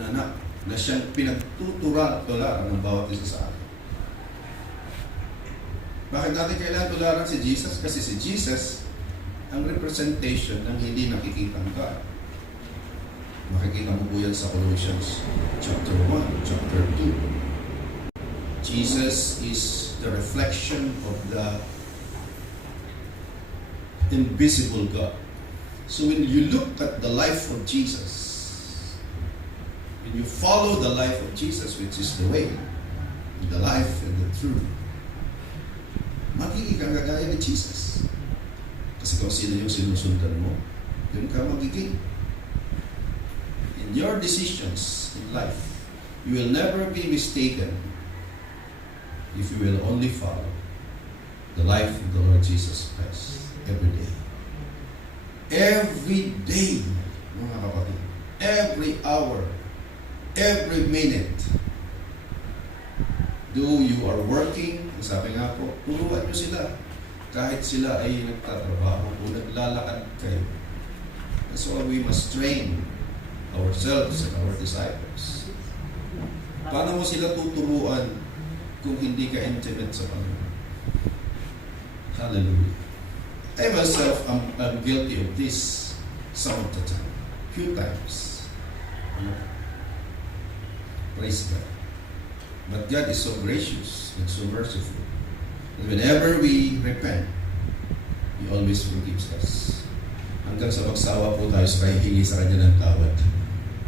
na anak na siyang pinagtutularan ng bawat isa sa atin. Bakit natin kailangan tularan si Jesus? Kasi si Jesus ang representation ng hindi nakikitang God. Makikita mo po yan sa Colossians chapter 1, chapter 2. Jesus is the reflection of the invisible God. So when you look at the life of Jesus, when you follow the life of Jesus, which is the way, the life, and the truth, magiging kang kagaya ni Jesus. Kasi kung sino yung sinusundan mo, yun ka magiging. In your decisions in life, you will never be mistaken if you will only follow the life of the Lord Jesus Christ every day. Every day, mga kapatid. Every hour. Every minute. Though you are working, sabi nga po, turuan nyo sila. Kahit sila ay nagtatrabaho o naglalakad kayo. That's why we must train ourselves and our disciples. Paano mo sila tuturuan kung hindi ka intimate sa Panginoon? Hallelujah. I myself am guilty of this some of the time. Few times. Praise God. But God is so gracious and so merciful. And whenever we repent, He always forgives us. Hanggang sa magsawa po tayo sa kahihingi sa Kanya ng tawad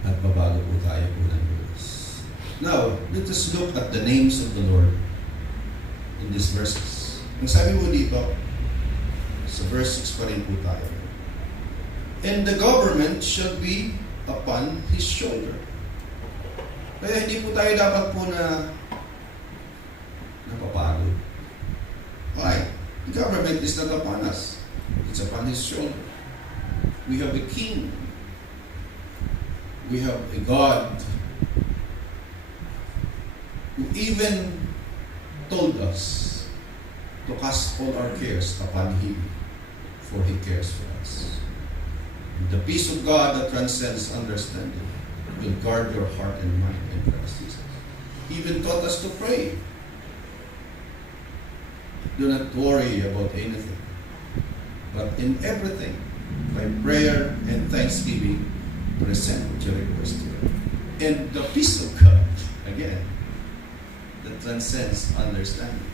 at babago po tayo po ng Diyos. Now, let us look at the names of the Lord in these verses. Ang sabi mo dito, sa verse 6 pa rin po tayo. And the government shall be upon His shoulder. Kaya hindi po tayo dapat po na napapagod. Why? The government is not upon us. It's upon His shoulder. We have a king. We have a God who even told us to cast all our cares upon Him, for He cares for us. And the peace of God that transcends understanding will guard your heart and mind in Christ Jesus. He even taught us to pray. Do not worry about anything, but in everything, by prayer and thanksgiving, present your request to Him. And the peace of God, again, that transcends understanding.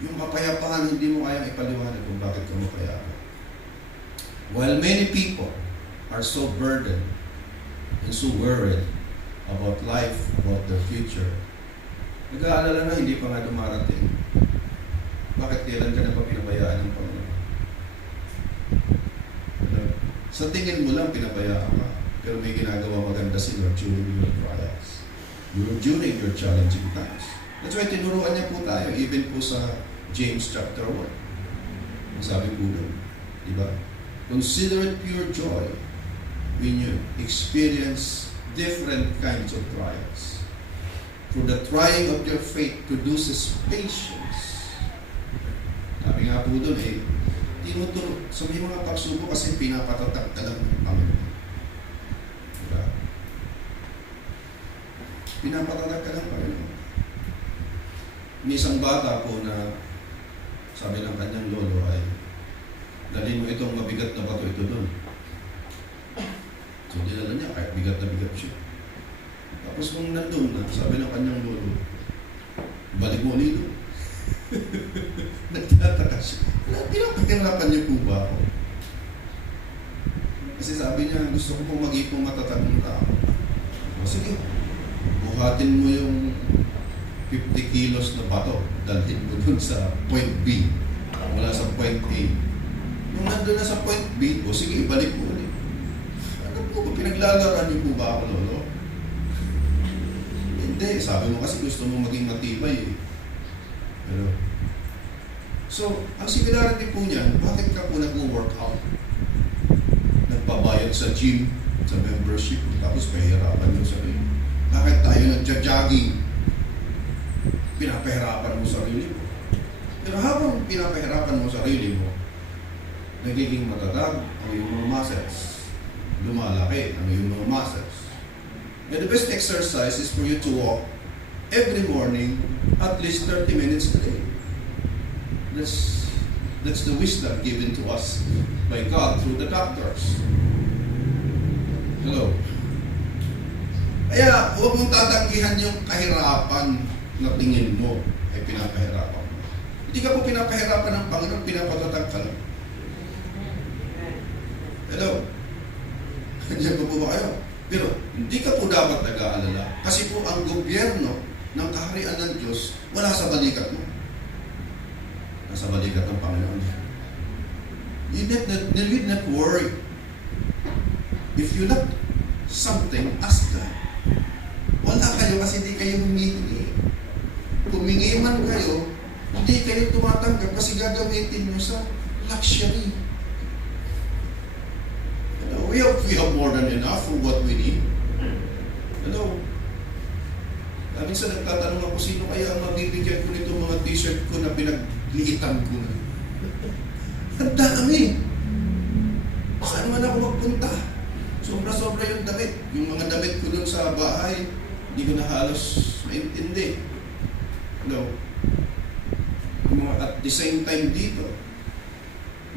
Yung kapayapaan, hindi mo kayang ipaliwanag kung bakit ka mapayapa. While many people are so burdened and so worried about life, about the future, nag-aalala na hindi pa nga dumarating. Bakit kailan ka na pa pinabayaan ng Panginoon? Sa tingin mo lang pinabayaan ka, pero may ginagawa maganda si Lord during your trials, during your challenging times. That's why tinuruan niya po tayo, even po sa James chapter 1. Ang sabi po doon, di ba? Consider it pure joy when you experience different kinds of trials. For the trying of your faith produces patience. Sabi nga po doon tinuturo sa may mga pagsubok kasi pinapatatak ka lang ng Panginoon. Diba? Pinapatatak ka lang Panginoon. May isang bata po na sabi ng kanyang lolo ay, dalhin mo itong mabigat na bato ito doon. So, dinala niya, kahit bigat na bigat siya. Tapos nung nandun na, sabi ng kanyang lolo, balik mo ulit doon. Nagtataka siya. Pinapagirapan niyo po ba ako? Kasi sabi niya, gusto ko pong maging matatag ng tao. O sige, buhatin mo yung 50 kilos na bato, dalhin mo dun sa point B, wala sa point A. Nung nandun na sa point B, o sige, balik mo ulit. Pinaglalaran niyo po ba ako, lolo? Hindi. Sabi mo kasi gusto mo maging matibay eh. Pero, so, ang similarity po niyan, bakit ka po nag-workout? Nagpabayad sa gym, sa membership, tapos pahirapan mo sarili. Bakit tayo nagja-jogging? Pinapahirapan mo sarili mo. Pero habang pinapahirapan mo sarili mo, nagiging matatag ang iyong mga muscles. lumalaki ang iyong mga muscles. And the best exercise is for you to walk every morning at least 30 minutes a day. That's the wisdom given to us by God through the doctors. Hello? Kaya huwag mong tatanggihan yung kahirapan na tingin mo ay pinapahirapan mo. Hindi ka po pinapahirapan ng Panginoon, pinapatatag ka lang. Hello? Nandiyan po ba kayo? Pero hindi ka po dapat nag-aalala kasi po ang gobyerno ng kaharian ng Diyos wala sa balikat mo. Nasa balikat ng Panginoon. You need not worry. If you lack something, ask God. Wala kayo kasi hindi kayo humihingi. Humingi man kayo, hindi kayo tumatanggap kasi gagamitin nyo sa luxury. We have more than enough for what we need. Hello? Minsan nagtatanong ako, sino kaya ang mabibigyan ko nito mga t-shirt ko na pinagliitan ko na? Ang dami! Saan man ako magpunta? Sobra-sobra yung damit. Yung mga damit ko dun sa bahay, hindi ko na halos maintindi. Hello? At the same time dito,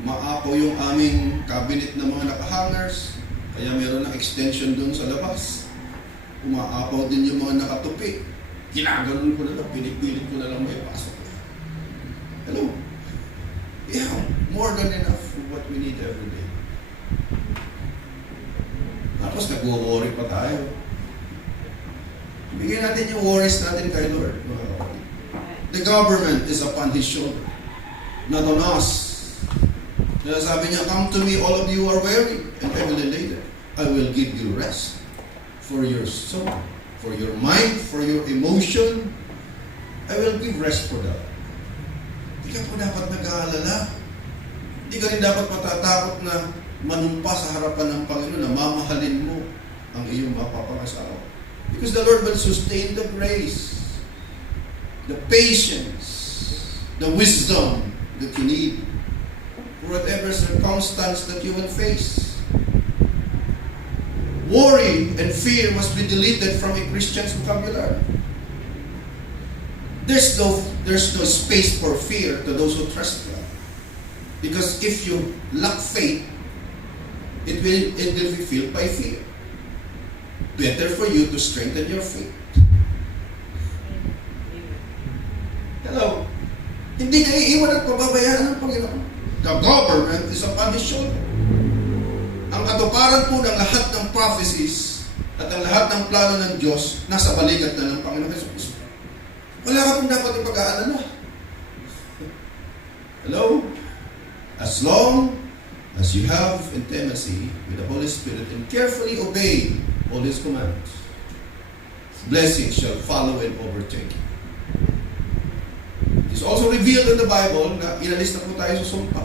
maapaw yung aming cabinet ng mga naka-hangers, kaya meron ng extension doon sa labas. Umaapaw din yung mga nakatupi. Ginaganon ko na lang, pinipilit ko na lang may pasok. Hello? Yeah, more than enough for what we need every day. Tapos nag-worry pa tayo. Bigyan natin yung worries natin kay Lord. The government is upon His shoulder, not on us. Kaya sabi niya, come to me, all of you are weary and heavily laden. I will give you rest for your soul, for your mind, for your emotion. I will give rest for that. Hindi ka po dapat nag-aalala. Hindi ka rin dapat matatakot na manumpa sa harapan ng Panginoon na mamahalin mo ang iyong mapapangasawa. Because the Lord will sustain the grace, the patience, the wisdom that you need for whatever circumstance that you will face. Worry and fear must be deleted from a Christian's vocabulary. There's no space for fear to those who trust God. Because if you lack faith, it will be filled by fear. Better for you to strengthen your faith. Hello? Hindi na iiwan at pababayaan ng Panginoon. The government is upon His shoulder. Ang katuparan po ng lahat ng prophecies at ang lahat ng plano ng Diyos nasa balikat na ng Panginoon Jesus. Wala ka pong dapat ipag-aalala. Hello? As long as you have intimacy with the Holy Spirit and carefully obey all His commands, blessings shall follow and overtake you. It is also revealed in the Bible na inalis na po tayo sa sumpa.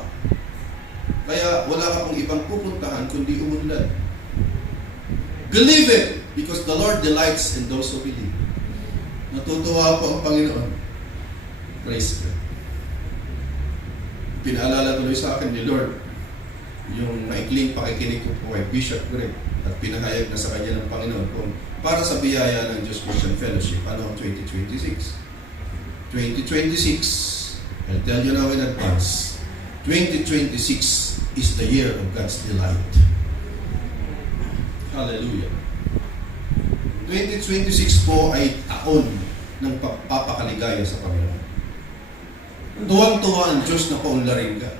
Kaya wala ka pong ibang pupuntahan kundi umunlad. Believe it because the Lord delights in those who believe. Natutuwa po ang Panginoon. Praise God. Pinaalala tuloy sa akin ni Lord yung maikling pakikinig ko po kay Bishop Greg at pinahayag na sa kanya ng Panginoon kung para sa biyaya ng Diyos Christian Fellowship, ano ang 2026? 2026, I'll tell you now in advance, 2026 is the year of God's delight. Hallelujah. 2026 po ay taon ng pagpapakaligaya sa Panginoon. Tuwang-tuwa ang Diyos na paunlarin ka.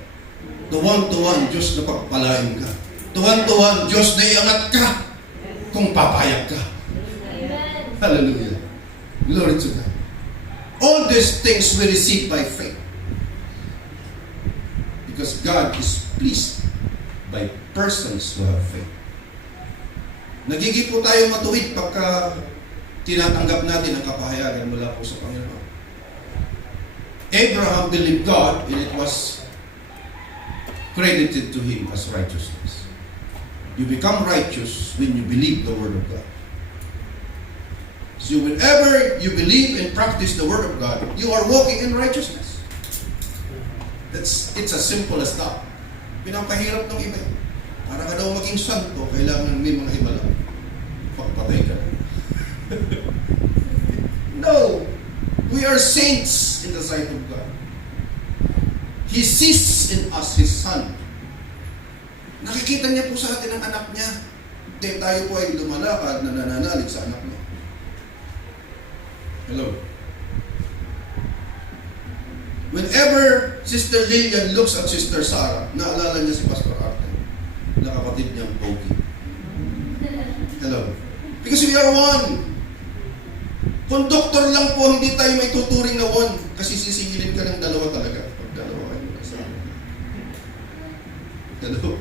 Tuwang-tuwa ang Diyos na pagpalain ka. Tuwang-tuwa ang Diyos na iangat ka kung papayag ka. Hallelujah. Glory to God. All these things we receive by faith. Because God is pleased by persons who have faith. Nagiging po tayo matuwid pagka tinatanggap natin ang kapahayagan mula po sa Panginoon. Abraham believed God and it was credited to him as righteousness. You become righteous when you believe the Word of God. So whenever you believe and practice the Word of God, you are walking in righteousness. It's as simple as that. Pinapahirap ng iba. Para ka daw maging santo, kailangan may mga himala. Pagpatay ka. No! We are saints in the sight of God. He sees in us His Son. Nakikita niya po sa atin ang anak niya. Dahil tayo po ay lumalakad na nananalig sa anak niya. Hello? Whenever Sister Lillian looks at Sister Sarah, naalala niya si Pastor Arthur, na kapatid niyang Pogi. Hello? Because we are one. Kung doktor lang po, hindi tayo may tuturing na one. Kasi sisingilin ka ng dalawa talaga. Pag dalawa kayo kasama. Hello?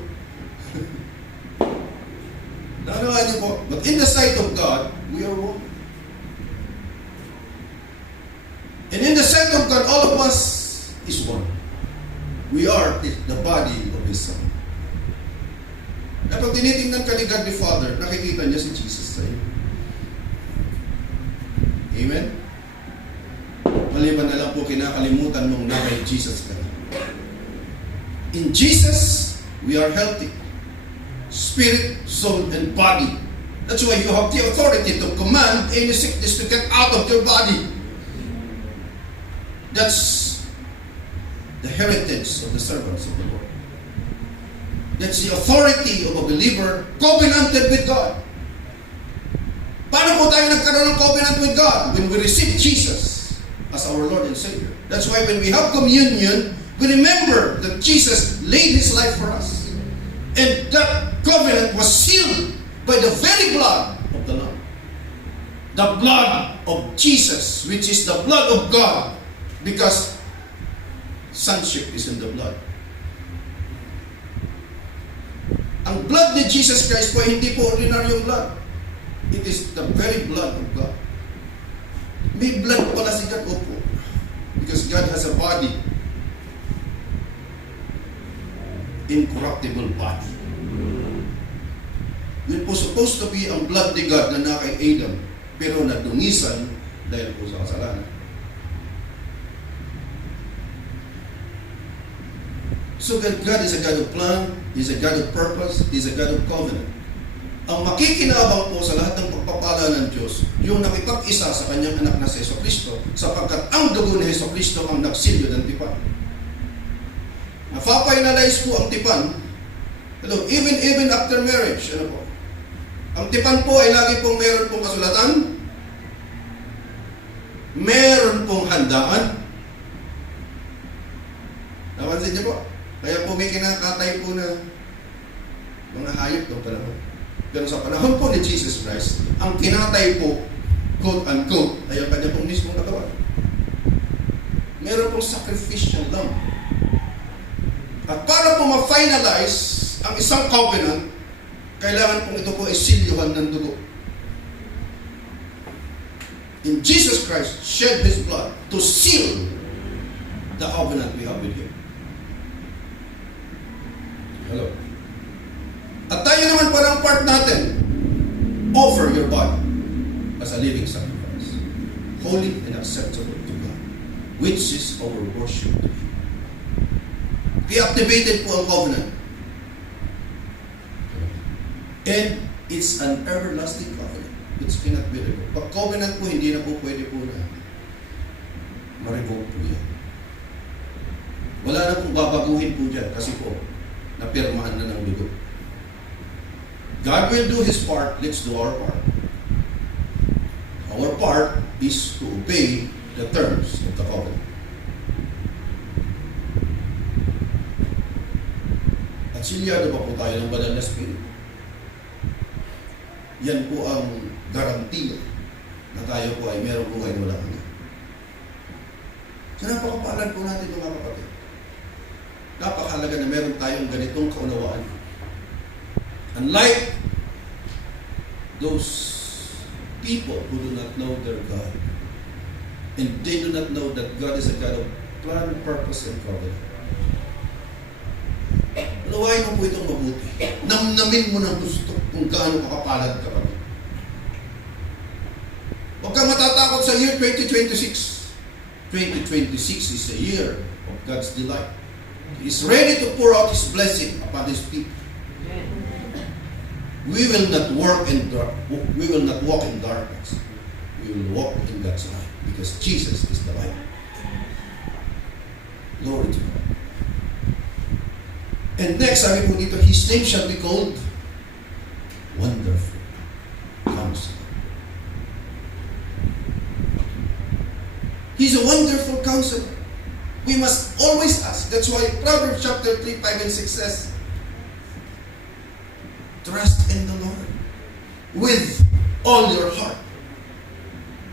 Naunawaan niyo po. But in the sight of God, we are one. And in the sight of God, all of us is one. We are the body of His Son. Kapag tinitingnan ka ni God the Father, nakikita niya si Jesus sa iyo. Amen? Maliban na lang po kinakalimutan mong na kay Jesus ka. In Jesus, we are healthy. Spirit, soul, and body. That's why you have the authority to command any sickness to get out of your body. That's the heritage of the servants of the Lord. That's the authority of a believer covenanted with God. Paano po tayo nagkaroon ng covenant with God? When we receive Jesus as our Lord and Savior. That's why when we have communion, we remember that Jesus laid His life for us. And that covenant was sealed by the very blood of the Lamb. The blood of Jesus, which is the blood of God, because sonship is in the blood. Ang blood ni Jesus Christ po, hindi po ordinaryong blood. It is the very blood of God. May blood pala si God, opo. Because God has a body. Incorruptible body. Yun po supposed to be ang blood ni God na kay Adam, pero nadungisan dahil po sa kasalanan. So God is a God of plan, He's a God of purpose, He's a God of covenant. Ang makikinabang po sa lahat ng pagpapala ng Diyos, yung nakipag-isa sa kanyang anak na si Jesucristo, sapagkat ang dugo ni Jesucristo ang nagsilyo ng tipan. Napapainalize po ang tipan. Hello, even after marriage, ano po? Ang tipan po ay lagi pong meron pong kasulatan, meron pong handaan. Napansin niyo po? Kaya po may kinakatay po na mga hayop doon panahon. Pero sa panahon po ni Jesus Christ, ang kinatay po, quote-unquote, ay ang kanya pong mismong katawan. Meron pong sacrificial lamb. At para po ma-finalize ang isang covenant, kailangan pong ito po ay silyuhan ng dugo. And Jesus Christ shed His blood to seal the covenant we have with Him. Hello. At tayo naman parang part natin, offer your body as a living sacrifice, holy and acceptable to God, which is our worship to Him. I-activated po ang covenant. And it's an everlasting covenant which cannot be revoked. Pag covenant po, hindi na po pwede po na ma-revoke po yan. Wala na pong babaguhin po dyan kasi po napirmahan na ng dugo. God will do His part, let's do our part. Our part is to obey the terms of the covenant. At silyado pa po tayo ng banal na Espiritu. Yan po ang garantiya na tayo po ay merong buhay na walang hanggan. So napakapalan po natin mga kapatid. Napakahalaga na meron tayong ganitong kaunawaan. Unlike those people who do not know their God, and they do not know that God is a God of plan, purpose, and covenant. Unawain mo po itong mabuti. Namnamin mo ng gusto kung gaano kakapalad ka kami. Huwag kang matatakot sa year 2026. 2026 is a year of God's delight. He is ready to pour out His blessing upon His people. We will not we will not walk in darkness. We will walk in God's light because Jesus is the light. Glory to God. And next, sabi po dito, His name shall be called Wonderful Counselor. He's a wonderful counselor. We must always ask. That's why Proverbs chapter 3, 5, and 6 says, trust in the Lord with all your heart.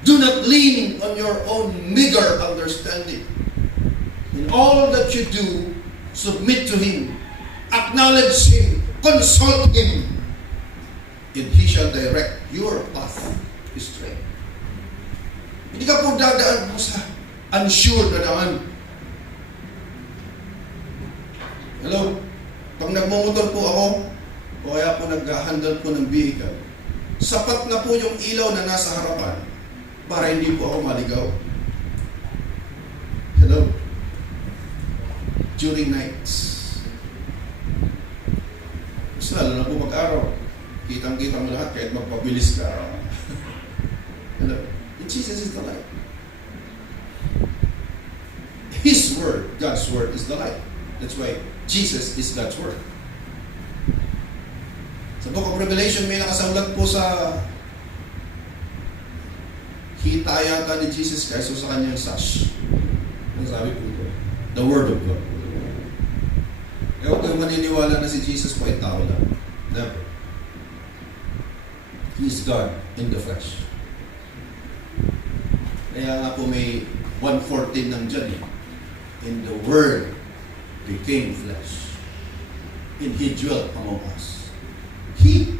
Do not lean on your own meager understanding. In all that you do, submit to Him. Acknowledge Him. Consult Him. And He shall direct your path straight. Hindi ka po dadaan mo sa unsure na daan. Hello? Pag nagmumotor po ako, o kaya po nag-handle po ng vehicle, sapat na po yung ilaw na nasa harapan para hindi po ako maligaw. Hello? During nights. Mas lalo na po mag-araw. Kitang-kita mo lahat kahit magpabilis ka. Hello? And Jesus is the light. His Word, God's Word, is the light. That's why Jesus is God's Word. Sa Book of Revelation, may nakasulat po sa hita yata ni Jesus Christ o sa kanyang sash. Ang sabi po ito, the Word of God. Kaya huwag kayong maniniwala na si Jesus po ay tao lang. Never. He is God in the flesh. Kaya nga po may 1:14 nandyan eh. And the Word became flesh. And He dwelt among us. He.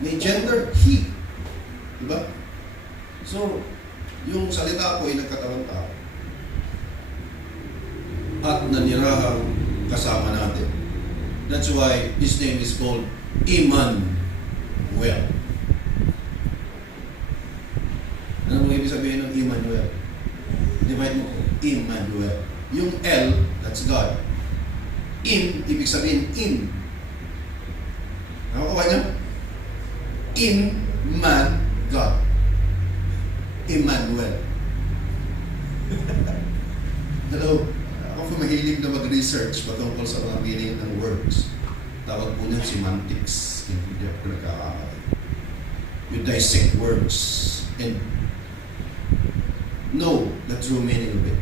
May gender, He. Diba? So, yung salita po ay nagkatawang tao. At nanirahang kasama natin. That's why His name is called Emmanuel. Ano mo ibig sabihin ng Emmanuel? Divide mo ko. Emmanuel. Yung L, that's God. Ibig sabihin in. Ano ko ba niya? Man, God. Emmanuel. Hello? Ako po mahilig na mag-research patungkol sa mga meaning ng words. Tawag po niya semantics. Hindi ako nagkakakamali. You dissect words and know the true meaning of it.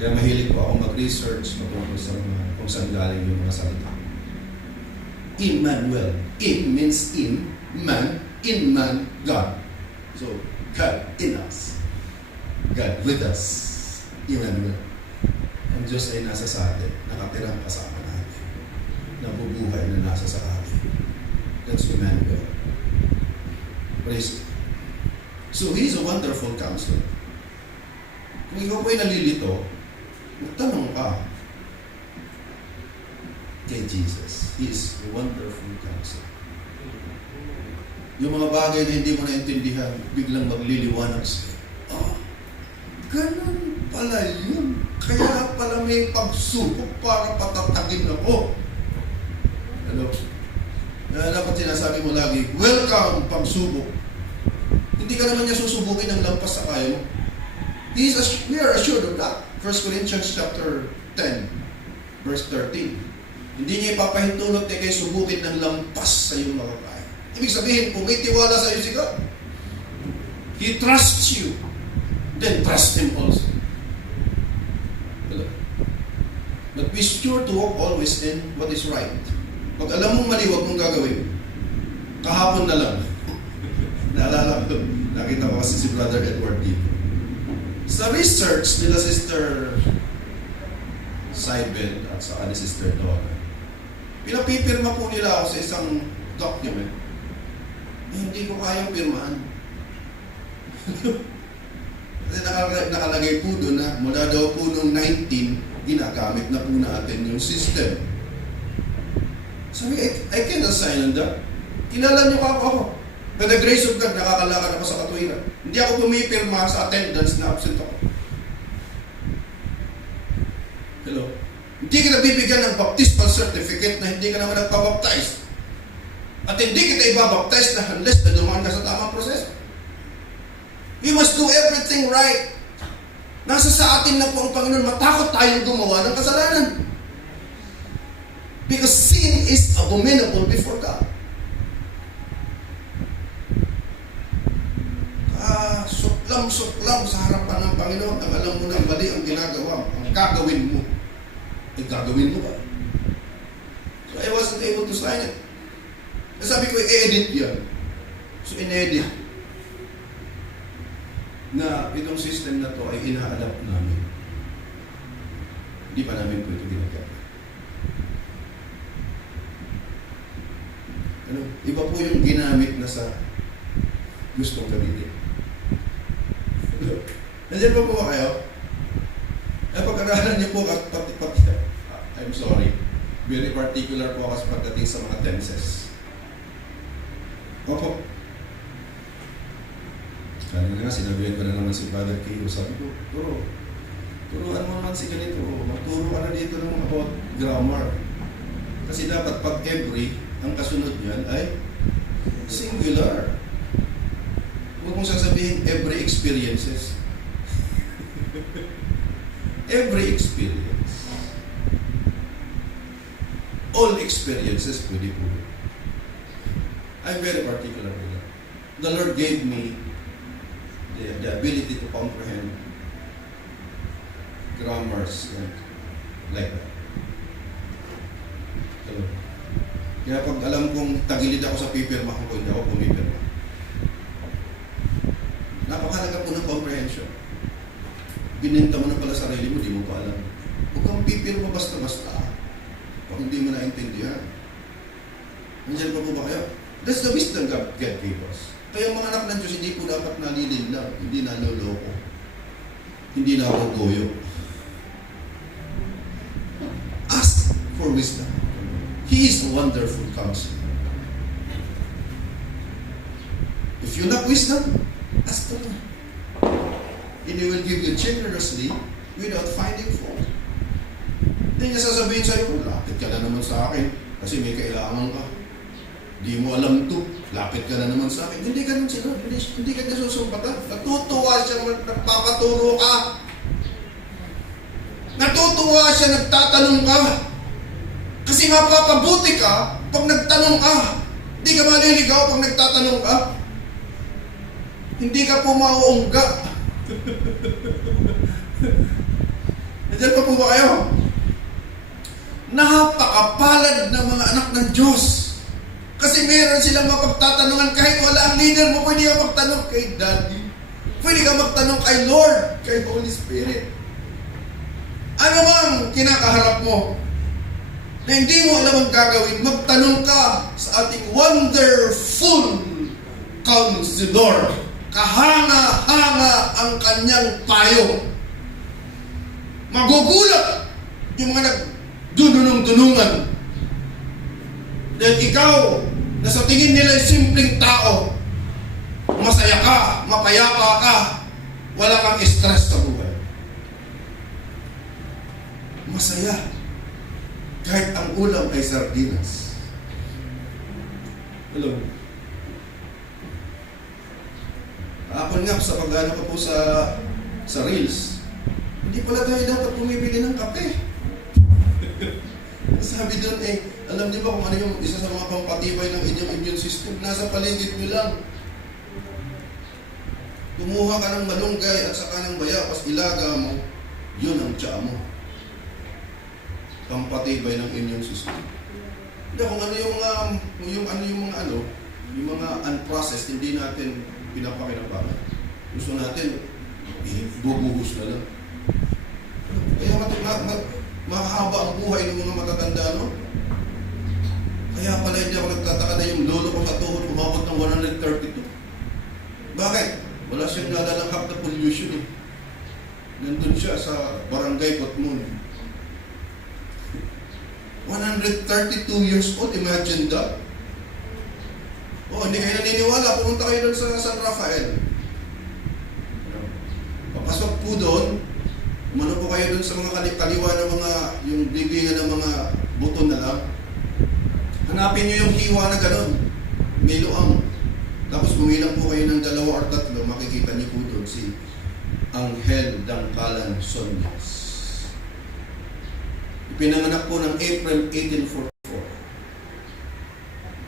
Kaya mahilig po ako mag-research patungkol sa mga kung saan galing yung mga salita. Emmanuel. In means in, man, God. So, God in us. God with us. Emmanuel. Ang Diyos ay nasa sa atin, nakatirang kasama natin. Nabubuhay na nasa sa atin. That's Emmanuel. Praise God. So, He's a wonderful counselor. Kung ikaw po ay nalilito, magtanong ka kay Jesus. He is a wonderful counselor. Yung mga bagay na hindi mo naintindihan, biglang magliliwanag sa'yo. Ganun pala yun. Kaya pala may pagsubok para patatagin ako. Hello? Dapat sinasabi mo lagi, welcome, pagsubok. Hindi ka naman niya susubukin ng lampas sa kaya mo. We are assured of that. 1 Corinthians chapter 10, verse 13. Hindi niya ipapahintulot na kayo subukin ng lampas sa iyong mga kaya. Ibig sabihin, kung may tiwala sa iyo si God, He trusts you, then trust Him also. Hello? But be sure to walk always in what is right. Pag alam mong mali, huwag mong gagawin. Kahapon na lang. Naalala ko, nakita ko kasi si Brother Edward dito. Sa research nila Sister Saibel at sa ni Sister Donna, pinapipirma po nila ako sa isang document na hindi ko kayang pirmahan. Kasi nakalagay po doon na mula daw po noong 19, ginagamit na po natin yung system. Sabi, I cannot sign on that. Kilala niyo ako. By the grace of God, nakakalakad ako sa katuwiran. Hindi ako pumipirma sa attendance na absent ako. Hello? Hindi kita bibigyan ng baptismal certificate na hindi ka naman nagpabaptize. At hindi kita ibabaptize na unless na dumaan ka sa tamang proseso. We must do everything right. Nasa sa atin na po ang Panginoon, matakot tayong gumawa ng kasalanan. Because sin is abominable before God. Suklam sa harapan ng Panginoon, ang alam mo na mali ang ginagawa, ang gagawin mo, ay gagawin mo ba? So I wasn't able to sign it. Sabi ko, i-edit yan. So in-edit na itong system na to ay ina-adapt namin. Hindi pa namin po ito ginagawa. Iba po yung ginamit na sa gustong gamitin. Nandiyan po ba kayo? Pag-aralan niyo po, I'm sorry, very particular po kasi pagdating sa mga tenses. Opo. Kaya nga, sinabihan ko na naman si Father Kio, sabi ko, turuan mo naman si ganito, magturo ka na dito ng about grammar. Kasi dapat pag every, ang kasunod niyan ay singular. Huwag mong sasabihin every experiences. Every experience. All experiences pwede po. I'm very particular with that. The Lord gave me the ability to comprehend grammars like that. Hello. Kaya pag alam kong tagilid ako sa pipirma ko, hindi ako pumipirma. Napakalaga po ng comprehension. Bininta mo na pala sarili mo, di mo pa alam. Huwag kang pipirma basta-basta pag hindi mo naintindihan. Nandiyan pa po ba kayo? That's the wisdom God gave us. Kaya mga anak ng Diyos, hindi po dapat nalilinlang, hindi naloloko, hindi nakukuyo. Ask for wisdom. He is a wonderful counselor. If you lack wisdom, ask the Lord. And He will give you generously without finding fault. Hindi niya sasabihin sa'yo, lapit ka na naman sa akin kasi may kailangan ka. Hindi mo alam to, lapit ka na naman sa akin. Hindi ka nun sila, hindi ka nasusumpatan. Natutuwa siya, nagpapaturo ka. Natutuwa siya, nagtatanong ka. Kasi mapapabuti ka pag nagtanong ka. Hindi ka maliligaw pag nagtatanong ka. Hindi ka po mauungga. Nandiyan pa po ba kayo? Napakapalad ng mga anak ng Diyos. Kasi meron silang mapagtatanungan kahit wala ang leader mo, pwede ka magtanong kay Daddy. Pwede ka magtanong kay Lord, kay Holy Spirit. Ano bang kinakaharap mo? Na hindi mo alam ang gagawin, magtanong ka sa ating wonderful counselor. Kahanga-hanga ang kanyang payo. Magugulat yung mga nagdudunong-dunungan. Dahil ikaw, na sa tingin nila ay simpleng tao, masaya ka, mapayapa ka, wala kang stress sa buhay. Masaya. Kahit ang ulam ay sardinas. Hello. Ako nga, sa pag-ano ko po sa Reels, hindi pala tayo dapat pumibili ng kape. Sabi doon alam niyo ba kung ano yung isa sa mga pampatibay ng inyong immune system? Nasa paligid niyo lang. Kumuha ka ng malunggay at saka ng bayapas, ilaga mo, yun ang tiya mo. Pampatibay ng immune system. Hindi, kung ano yung mga unprocessed, hindi natin pinapakinabangan. Gusto natin, bubuhos na lang. Kaya mahaba ang buhay ng mga matatanda, no? Kaya pala hindi ako nagtataka na yung lolo ko sa tuhod umabot ng 132. Bakit? Wala siyang nadalanghap na pollution eh. Nandun siya sa barangay Kotmon. 132 years old, imagine that. Oh, hindi kayo naniniwala, pumunta kayo doon sa San Rafael. Papasok po doon, Umano po kayo dun sa mga kaliwa ng mga, yung bibingan ng mga buto na lang. Hanapin nyo yung hiwa na gano'n. May luang. Tapos bumilang po kayo ng 2 or 3, makikita niyo po doon si Anghel Dangkalan Sonyas. Ipinanganak po ng April 1844.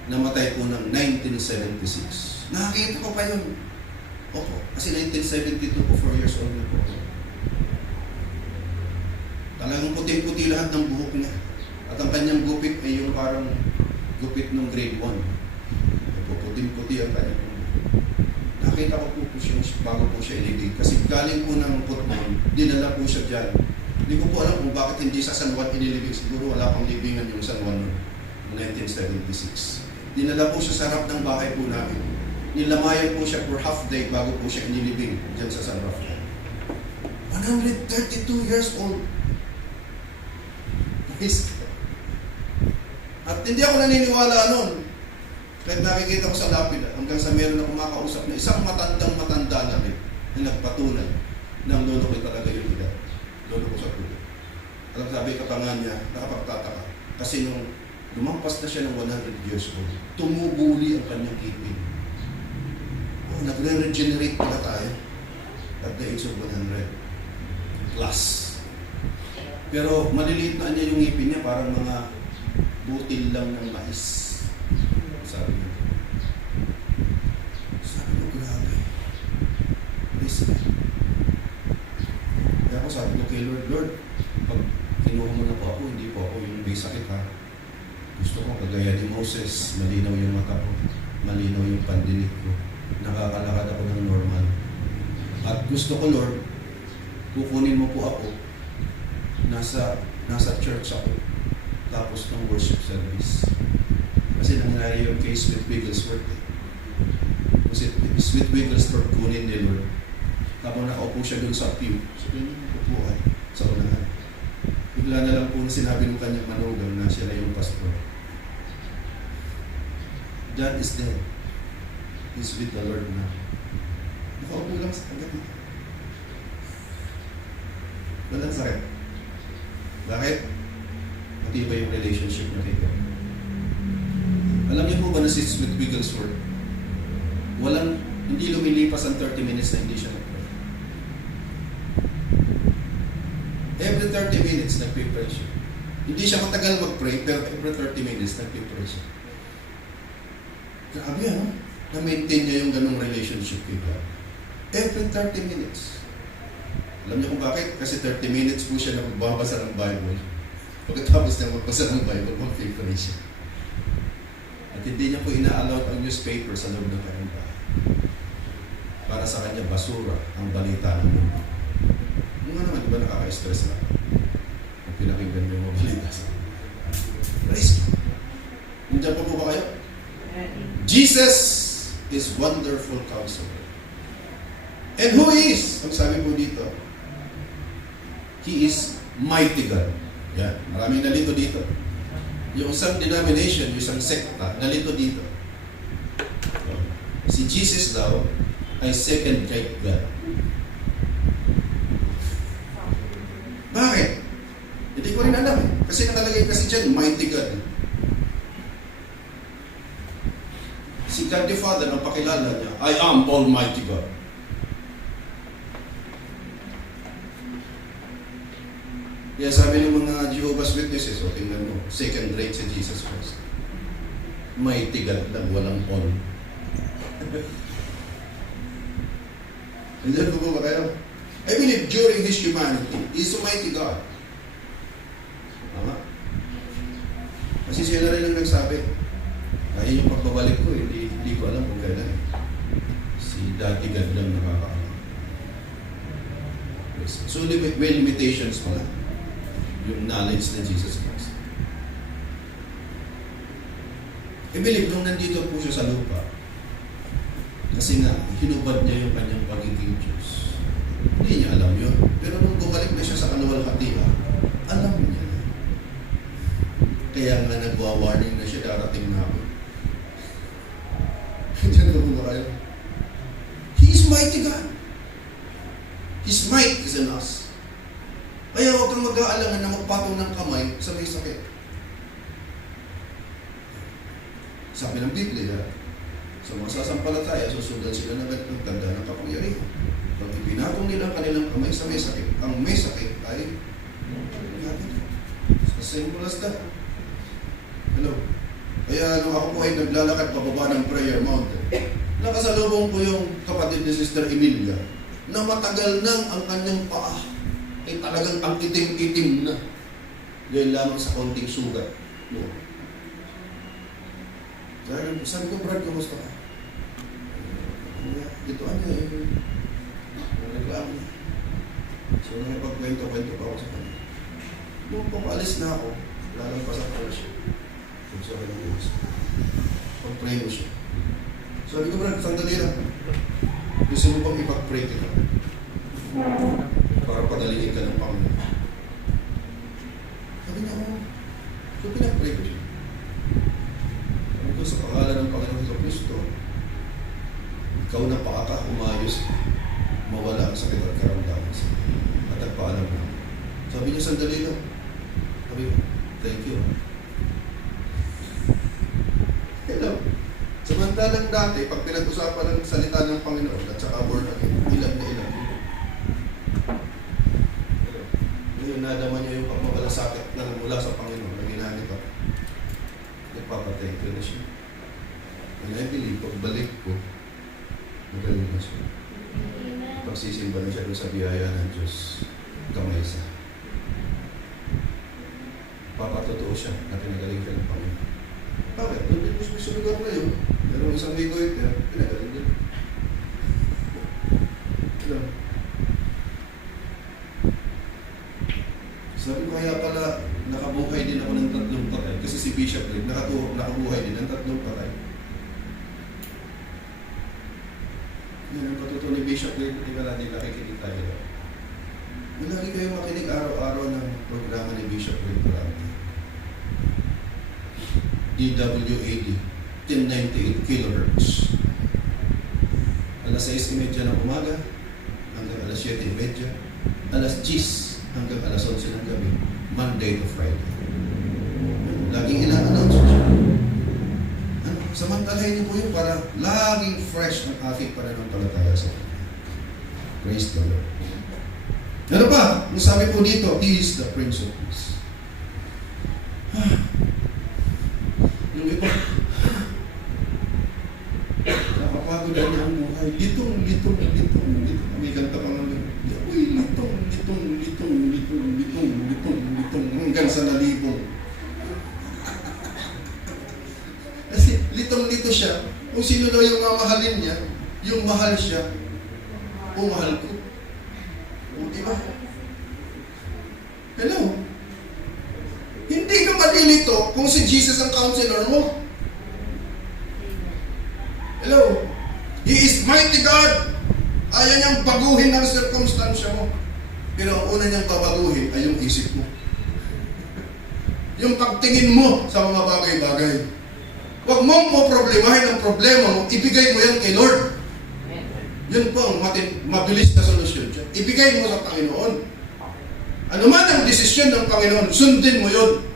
Namatay po ng 1976. Nakakita ko pa yun. Opo, kasi 1972 po, 4 years old na po. Talagang puting-puti lahat ng buhok niya. At ang kanyang gupit ay yung parang gupit ng grade 1. Puting-puti ang kanyang buhok. Nakita ko po siya bago po siya ilibig. Kasi galing po ng Putnam, dinala po siya dyan. Hindi ko po alam kung bakit hindi sa San Juan inilibig. Siguro wala pang libingan yung San Juan noong 1976. Dinala po siya sa harap ng bahay po namin. Nilamayan po siya for half day bago po siya inilibing dyan sa San Rafael. 132 years old. At hindi ako naniniwala noon. Kahit nakikita ko sa lapid, hanggang sa meron na kumakausap na isang matanda na rin na nagpatunay ng lolo ko talaga yung edad. Lolo ko sa tuloy. Alam, sabi kapangan niya, nakapagtataka. Kasi nung lumampas na siya ng 100 years old, tumubuli ang kanyang ngipin. Oh, nagre-regenerate pala tayo at the age of 100 plus. Pero maliliit na niya yung ngipin niya, parang mga butil lang ng mais. Sabi niya. Sabi ko, grabe. Praise God. Kaya ako sabi ko kay Lord, pag kinuha mo na po ako, hindi po ako yung may sakit ha. Gusto ko kagaya ni Moses, malinaw yung mata ko, malinaw yung pandinig ko, nakakalakad ako ng normal. At gusto ko, Lord, kukunin mo po ako, nasa church ako, tapos ng worship service. Kasi nangyari yung case with Wigglesworth. Kasi with Wigglesworth, kunin ni Lord. Tapos nakaupo siya dun sa pew. So, yun yung upuan sa unahan. Bigla na lang po sinabi ng kanyang manugang na siya na yung pastor. God is dead. He's with the Lord now. Nakaupo lang sa kagabi. Walang sakit. Bakit? Matibay yung relationship niya kay God. Alam niyo po ba na si Smith Wigglesworth, hindi lumilipas ang 30 minutes na hindi siya nag-pray. Every 30 minutes, nag-pray siya. Hindi siya matagal mag-pray, pero every 30 minutes, nag-pray siya. Grabe ano? Na-maintain niya yung ganong relationship kay God. Every 30 minutes. Alam niyo kung bakit? Kasi 30 minutes po siya na magbabasa ng Bible. Pagkatapos niya magbasa ng Bible, mag-pray siya. At hindi niya po ina-allow ang newspaper sa loob ng kanyang bahay. Para sa kanya, basura ang balita ng mundo. Yung nga naman, di ba nakaka-stress na? Ang pinakinggan niyo mga balita sa praise God. Nandiyan po ba kayo? Jesus is wonderful counselor. And who is? Ang sabi po dito, He is mighty God. Yan. Maraming nalito dito. Yung isang denomination, yung isang sekta, nalito dito. Si Jesus daw ay second-rate God. Bakit? Hindi ko rin alam eh. Kasi nakalagay kasi dyan, mighty God. Si God the Father, ang pakilala niya, I am Almighty God. Kaya sabi ng mga Jehovah's Witnesses, o tingnan mo, second rate si Jesus Christ. Mighty God lang, walang all. Nandiyan po ba kayo? I believe during His humanity, He's a mighty God. Tama? Kasi siya na rin ang nagsabi, ay yung pagbabalik ko, hindi ko alam kung kailan. Si Daddy God lang nakakaalam. So may limitations pala yung knowledge ng Jesus Christ. I believe nung nandito po siya sa lupa, kasi nga, hinubad niya yung kanyang pagiging Diyos. Hindi niya alam yun. Pero nung bumalik na siya sa kaluwalhatian, alam niya na. Kaya nga nagwa-warning na siya, darating na ako. Diyan na muna kayo. He is mighty God. His might is in us. Kaya huwag kang mag-aalangan na magpatong ng kamay sa may sakit. Sabi ng Biblia, sa mga sasampalataya, susundan sila ng ganitong ganda ng kapangyarihan. Pag ipinatong nila ang kanilang kamay sa may sakit, ang may sakit ay gabi. As simple as that. Hello? Kaya nung ako po ay naglalakad pababa ng prayer mountain, nakasalubong ko yung kapatid ni Sister Emilia na matagal nang ang kanyang paa ay talagang ang itim-itim na dahil lamang sa konting sugat. No. Sabi ko, Brad, kumusta ka? Ito ano eh. Nagreklamo. So, nakipagkwento-kwento pa ako sa kanya. Nung pumaalis na ako, lalampas ang prayer siya. Kung sa kanyang buhos. Pag-pray mo siya. Sabi ko, Brad, sandali lang. Gusto mo bang ipag-pray kita? Para pagalingin ka ng Panginoon. Sabi niya, oh. So, pinag-pray ko siya. Sabi ko, sa pangalan ng Panginoon sa Kristo, ikaw na paaka, umayos, mawala ang sakit at karamdaman sa at nagpaalam na. Sabi niya, sandali lang. Sabi ko, thank you. Hello. Samantalang dati, pag pinag-usapan ng salita ng Panginoon at saka born again, ilan na ilan. Ngayon, nadama niya yung pagmamalasakit na mula sa Panginoon na ginamit ako. Nagpapatay ko na siya. And I believe, pagbalik ko, magaling na siya. Pagsisimba na siya doon sa biyaya ng Diyos, kamay sa. Papatotoo siya na pinagaling ka ng Panginoon. Bakit? Doon din mo sumigaw ko yun. Pero isang ligo ito, pinagaling din. Ito. Sabi ko kaya pala, nakabuhay din ako ng 3 patay. Kasi si Bishop Red, nakabuhay din ng 3 patay. Yan ang patuto ni Bishop Red, hindi ka natin nakikinig tayo. Lagi kayo makinig araw-araw ng programa ni Bishop Red Marami. DWAD, 1098 kHz. Alas 6:30 ng umaga hanggang alas 7:30. Alas 10 hanggang alas 11 ng gabi. Monday to Friday. Laging ina-announce siya. Samantalahin niyo po yun para laging fresh ang aking pananampalataya sa Kanya. Praise the Lord. Ano pa? Ang sabi po dito, He is the Prince of Peace. Yung iba, nakapagod na niya ang buhay. Litong. May kanta pa nga. Uy, litong. Hanggang sa nalibong. Kasi litong-lito siya. Kung sino daw yung mamahalin niya, yung mahal siya, o mahal ko. O diba? Hello? Hindi ka malilito kung si Jesus ang counselor mo. Hello? He is mighty God. Ayaw niyang baguhin ang circumstansya mo. Pero ang una niyang babaguhin ay yung isip mo. Yung pagtingin mo sa mga bagay-bagay. Huwag mong problemahin ang problema mo, ibigay mo yan kay Lord. Yun po ang mabilis na solusyon dyan. Ibigay mo sa Panginoon. Ano man ang desisyon ng Panginoon, sundin mo yun.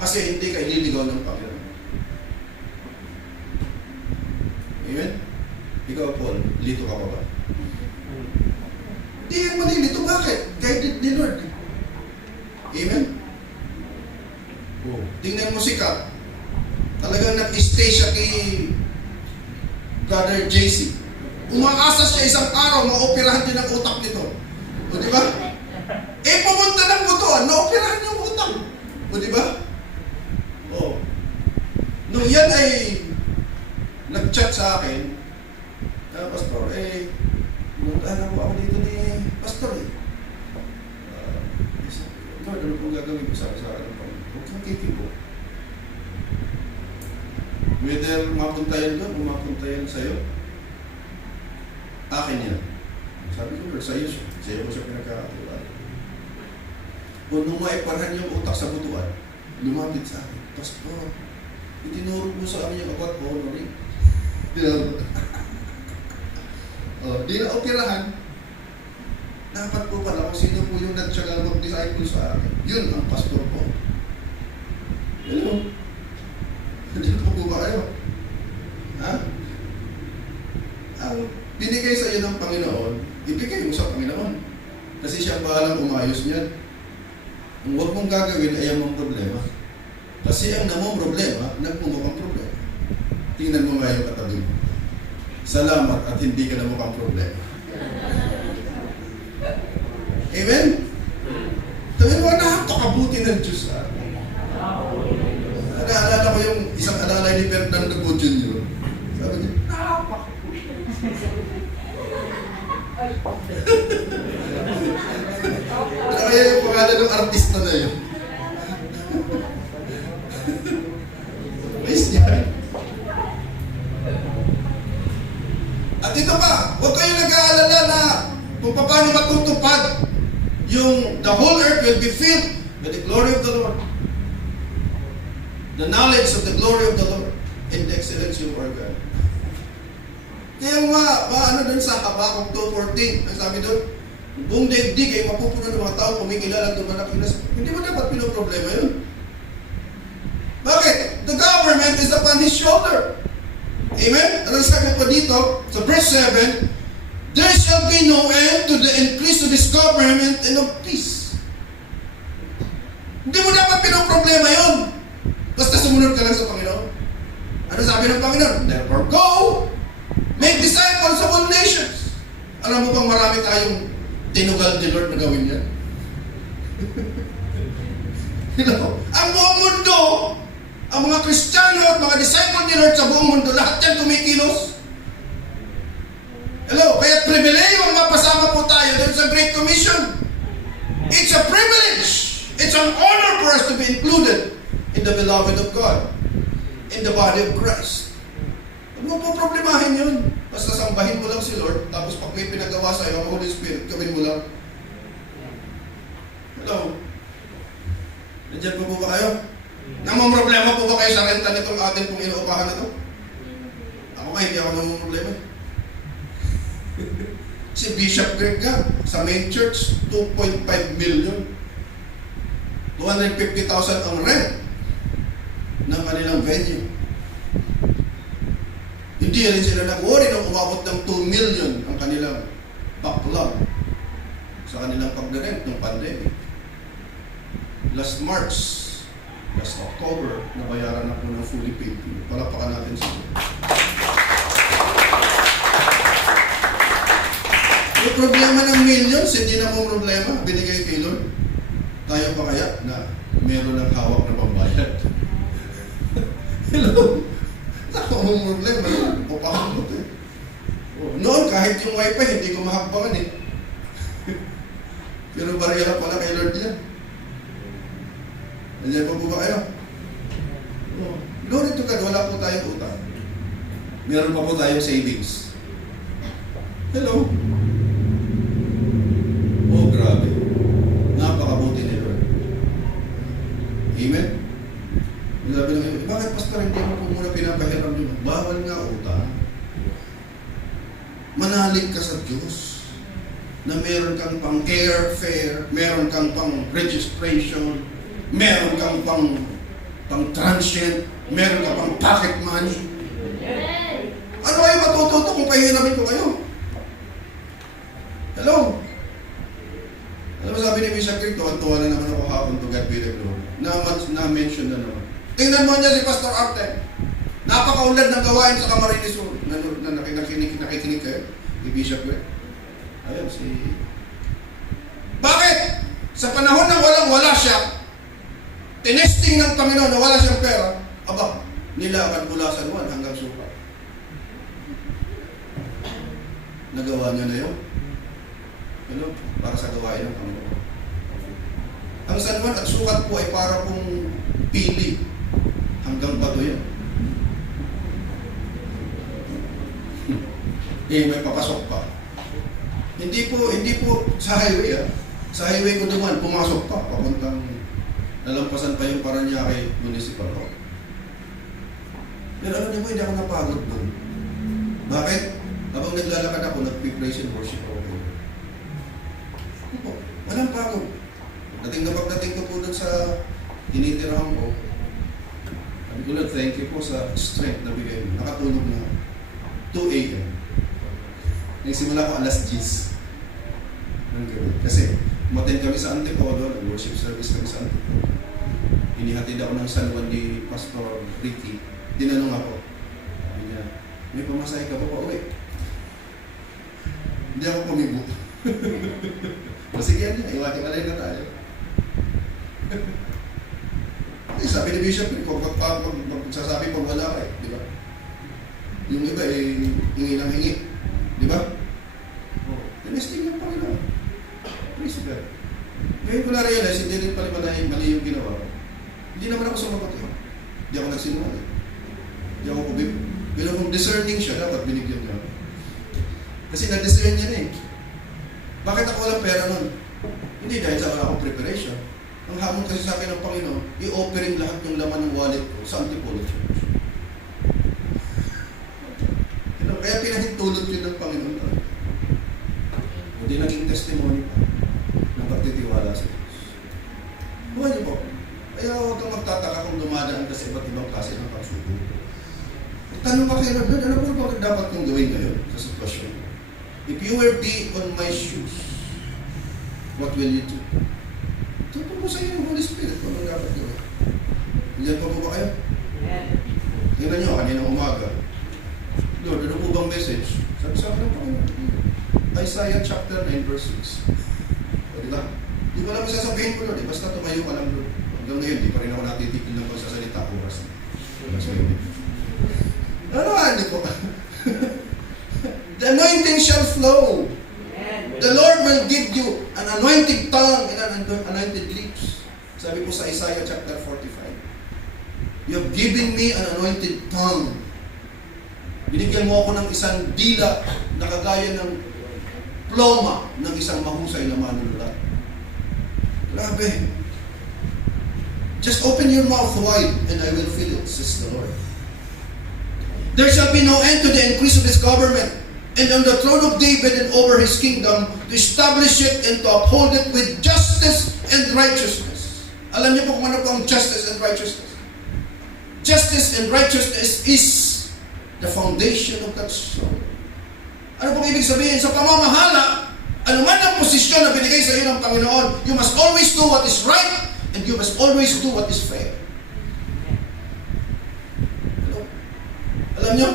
Kasi hindi ka ililigaw ng Panginoon. Amen? Ikaw, Paul, lito ka pa ba? Hindi yan malilito. Bakit? Guided ni Lord. Amen? Oh. Tingnan mo si Cap. Talagang nag-stay siya kay Brother JC. Umaasa siya isang araw, maoperahan din ang utak nito. O di ba? Pumunta ng butuan, naoperahan yung utak. O di ba? O. Nung yan ay nag-chat sa akin, Pastor, nung ako dito ni Pastor Lord, ano pong gagawin ko sa akin ng Panginoon? Huwag kang titibo. Whether mapuntayan doon o mapuntayan sa'yo, akin yan. Sabi ko, Lord, sa'yo ko siya pinagkakatulaan. Kung nung maiparhan yung utak sa butuan, lumapit sa akin, Pastor, itinuro mo sa amin yung about honoring. Di na operahan. Dapat po pala kung sino po yung nagtsagang mag-disciple sa akin. Yun ang pastor ko. Hello? Nandito po ba kayo? Ha? Ang binigay sa iyo ng Panginoon, ibigay mo sa Panginoon. Kasi siya ang bahalang umayos niyan. Ang huwag mong gagawin ay ang mong problema. Kasi ang namong problema, nagmumukhang problema. Tingnan mo nga yung katabi mo. Salamat at hindi ka na mukhang problema. Amen? Sabi mo, napakabuti ng Diyos sa atin. Naalala ko yung isang alalay ni Fernando Go Jr. Sabi niya, napakabuti. Kaya yung pangalan ng artista na yun. Praise niya. At ito pa, huwag kayong nag-aalala na kung paano matutupad yung the whole earth will be filled with the glory of the Lord. The knowledge of the glory of the Lord and the excellency of our God. Kaya ano dun sa Habakkuk 2:14, ang sabi dun, buong daigdig ay mapupuno ng mga tao kumikilala at lumalaki na. Hindi mo dapat pinoproblema yun. Bakit? The government is upon his shoulder. Amen? Anong sabi po dito? Sa verse 7, there shall be no end to the increase of his government and of peace. Hindi mo dapat pinoproblema yun. Basta sumunod ka lang sa Panginoon. Ano sabi ng Panginoon? Therefore go, make disciples of all nations. Alam mo bang marami tayong tinugal ni Lord na gawin yan? Ang buong mundo, ang mga Kristiyano at mga disciple ni Lord sa buong mundo, lahat yan kumikilos. Hello, kaya pribileyo ang mapasama po tayo doon sa Great Commission. It's a privilege. It's an honor for us to be included in the beloved of God, in the body of Christ. Huwag mo po problemahin yun. Basta sambahin mo lang si Lord, tapos pag may pinagawa sa iyo ang Holy Spirit, gawin mo lang. Hello? Nandiyan po ba kayo? Namang problema po ba kayo sa renta nitong atin pong inuupahan na ito? Ako nga, hindi ako namang problema. Si Bishop Greg nga, sa main church, 2.5 million. 250,000 ang rent ng kanilang venue. Hindi rin sila nag-worry nung umabot ng 2 million ang kanilang backlog sa kanilang pag-rent ng pandemic. Last March, last October, nabayaran na po ng fully paid. Palapakan natin sila. Yung problema ng millions, hindi na mo problema, binigay kay Lord. Tayo pa kaya na meron ng hawak na pambayad? Hello? Ako mong problema, upahan mo ito eh. Noon, kahit yung wifi, hindi ko mahakbangan eh. Pero barya pala kay Lord yan. Nandiyan po ba kayo? Glory to God, wala po tayong utang. Meron pa po tayong savings. Hello? Oh, grabe. Napakabuti ni Lord. Amen? Sabi ng iba, bakit pastor hindi mo po muna pinapahiram yun? Bawal nga utang. Manalig ka sa Diyos na meron kang pang airfare, meron kang pang registration, meron kang pang transient, meron kang pang pocket money. Ano kayo matututo kung pahiramin ko kayo? Hello? Ano sabi ni Bishop Greg, tuwan-tuwa na naman ako hapon to God be the glory. Na-mention na naman. Tingnan mo niya si Pastor Artem. Napakaulad ng gawain sa Camarines Sur. Na nakikinig kayo? Ni Bishop Greg. Ayun, si... Bakit? Sa panahon na walang-wala siya, tinesting ng Panginoon na wala siyang pera, aba, nilakad mula sa Juan hanggang Supa. Nagawa niya na yun. Ano? Para sa gawain ng Panginoon. Ang San Juan at sukat po ay para pong pili hanggang bato yan. May papasok pa. Hindi po sa highway Sa highway ko naman, pumasok pa, papuntang nalampasan pa yung Paranaque Municipal Hall. Pero alam niyo po, hindi ako napagod doon. Bakit? Habang naglalakad ako, nag-praise and worship ako. Opo, walang pagod. Pagdating ko po doon sa tinitirahan ko, sabi ko lang, thank you po sa strength na bigay mo. Nakatulog na 2 a.m. Nagsimula ko alas 10 ng gabi. Kasi umattend kami sa Antipolo, worship service kami sa Antipolo. Inihatid ako ng salwan ni Pastor Ricky. Tinanong ako, sabi niya, may pamasahe ka pa uwi? Hindi ako pumibo. O sige yan niya, iwati-alay na tayo. Sabi ni Bishop, kung magsasabi pag wala ka di ba? Yung iba hingi ng hingi. Di ba? Tinesting yung Panginoon. Praise God. Ngayon ko na-realize, hindi rin pala mali yung ginawa ko. Hindi naman ako sumagot yun. Hindi ako nagsinungaling. Hindi ako kubib. Pero kung discerning siya, dapat binigyan niya. Kasi na-discern niya na eh. Bakit ako walang pera nun? Hindi dahil sa wala akong preparation. Ang hamon kasi sa akin ng Panginoon, i-offering lahat ng laman ng wallet ko sa Antipolo Church. Kaya pinahintulot yun ng Panginoon. Hindi naging testimony pa ng pagtitiwala sa Diyos. Buwan niyo po, kaya huwag kang magtataka kung dumadaan ka sa iba't ibang klase ng pagsubok. Tanong ka kay Lord, ano po ba dapat kong gawin ngayon sa sitwasyon? If you were be on my shoes, what will you do? Tuturo sa iyo yung Holy Spirit kung ano dapat gawin. Diyan pa po ba kayo? Tingnan nyo, kaninang umaga. Lord, ano po bang message? Sabi sa akin ng Panginoon. Isaiah chapter 9 verse 6. O diba? Di ko alam ang sasabihin ko, Lord. Basta tumayo ka lang, Lord. Hanggang ngayon, di pa rin ako natitigil ng pagsasalita oras. Ano po? The anointing shall flow. The Lord will give you an anointed tongue and an anointed lips. Sabi po sa Isaiah chapter 45. You have given me an anointed tongue. Binigyan mo ako ng isang dila na kagaya ng ploma ng isang mahusay na manunulat. Grabe. Just open your mouth wide and I will fill it, says the Lord. There shall be no end to the increase of His government, and on the throne of David and over His kingdom, to establish it and to uphold it with justice and righteousness. Alam niyo po kung ano po ang justice and righteousness? Justice and righteousness is the foundation of God's throne. Ano pong ibig sabihin? Sa pamamahala, anuman ang posisyon na binigay sa iyo ng Panginoon, you must always do what is right and you must always do what is fair. Hello? Alam niyo,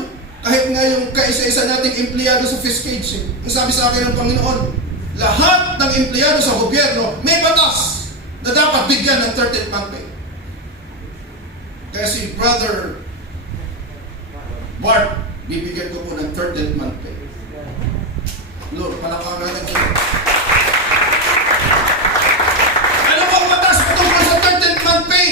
kahit nga yung kaisa-isa nating empleyado sa Fiskage, ang sabi sa akin ng Panginoon, lahat ng empleyado sa gobyerno may batas na dapat bigyan ng 13th month pay. Kaya si Brother Bart, bibigyan ko po ng 13th month pay. Lord, palakpakan natin ito. Ano ba ang batas patungkol sa 13th month pay?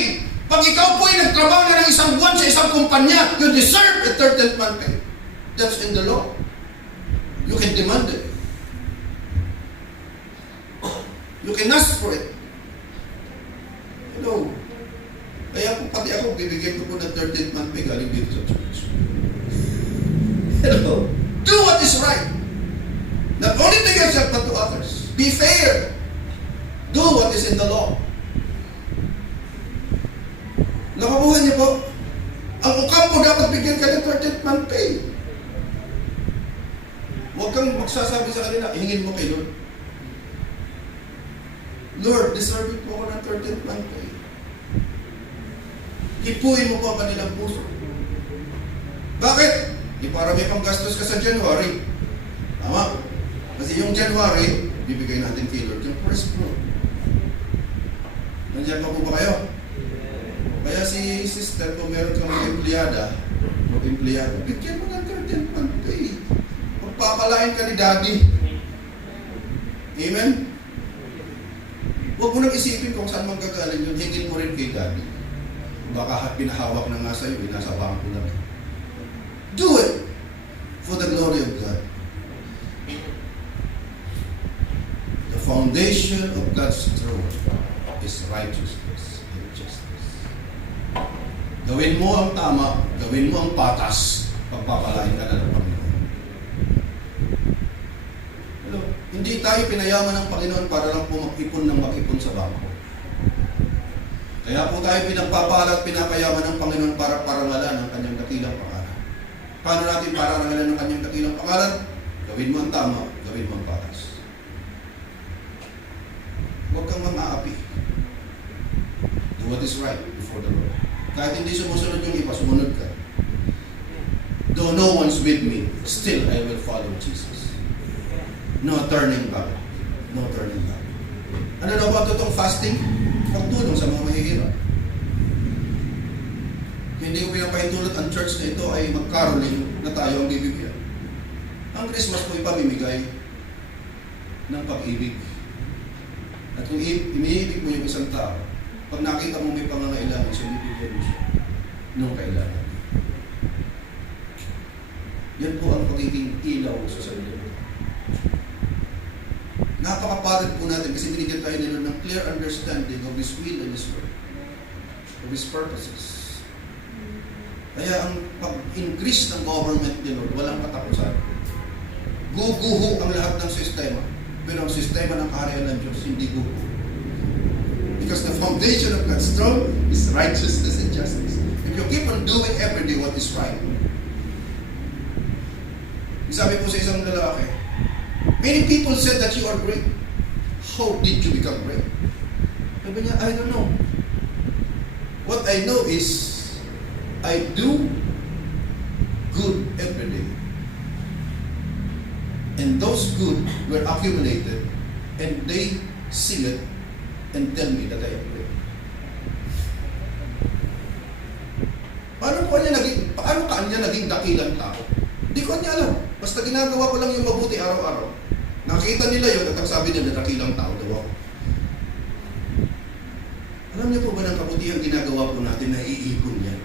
Pag ikaw po ay nagtrabaho na ng isang buwan sa isang kumpanya, you deserve a 13th month pay. That's in the law. You can demand it. You can ask for it. Hello. Kaya po, pati ako, bibigyan ko po ng 13th month pay galing dito sa church. Hello. Do what is right. Not only to yourself, but to others. Be fair. Do what is in the law. Nakabuhan niyo po, ang ukampo dapat bigyan ka ng 13th month pay. Huwag kang magsasabi sa kanila, hingin mo kay Lord. Lord, deserve it po ako ng 13th month pay. Ipuin mo po ang kanilang puso. Bakit? Di para may panggastos ka sa January. Tama? Kasi yung January, bibigay natin kay Lord yung first fruit. Nandiyan pa po ba kayo? Kaya si sister, kung meron kang empleyada, mag-empleyado, bigyan mo ng 13th month pay. Magpapalain ka ni Daddy. Amen? Huwag mo nang isipin kung saan manggagaling yun. Hingin mo rin kay Daddy. Baka pinahawak na nga sa'yo, nasa bangko lang. Do it for the glory of God. The foundation of God's throne is righteousness and justice. Gawin mo ang tama, gawin mo ang patas, pagpapalain ka na ng Panginoon. Hello? Hindi tayo pinayaman ng Panginoon para lang po mag-ipon ng mag-ipon sa bangko. Kaya po tayo pinagpapala at pinapayaman ng Panginoon para parangalan ang kanyang dakilang pangalan. Paano natin parangalan ng kanyang dakilang pangalan? Gawin mo ang tama, gawin mo ang patas. Huwag kang mang-aapi. Do what is right before the Lord. Kahit hindi sumusunod yung iba, sumunod ka. Though no one's with me, still I will follow Jesus. No turning back. No turning back. Ano daw ba itong fasting? Pagtulong sa mga mahihirap. Hindi ko pinapahintulot ang church na ito ay mag-caroling na tayo ang bibigyan. Ang Christmas po ipamimigay ng pag-ibig. At kung iniibig mo yung isang tao, pag nakita mo may pangangailangan, sinibigyan mo siya nung kailangan. Yan po ang pagiging ilaw sa sarili mo. Napakapagod po natin kasi binigyan tayo nila ng clear understanding of His will and His word, of His purposes. Kaya ang pag-increase ng government ni Lord, walang katapusan. Guguho ang lahat ng sistema, pero ang sistema ng kaharian ng Diyos, hindi guguho. Because the foundation of God's throne is righteousness and justice. If you keep on doing every day what is right. Sabi po sa isang lalaki, many people said that you are great. How did you become great? Sabi niya, I don't know. What I know is, I do good every day. And those good were accumulated, and they see it and tell me that I am great. Paano kanya naging dakilang tao? Hindi ko niya alam. Basta ginagawa ko lang yung mabuti araw-araw. Nakita nila yun at ang sabi nila, dakilang tao daw ako. Alam niyo po ba ng kabutihan ginagawa po natin na iipon yan?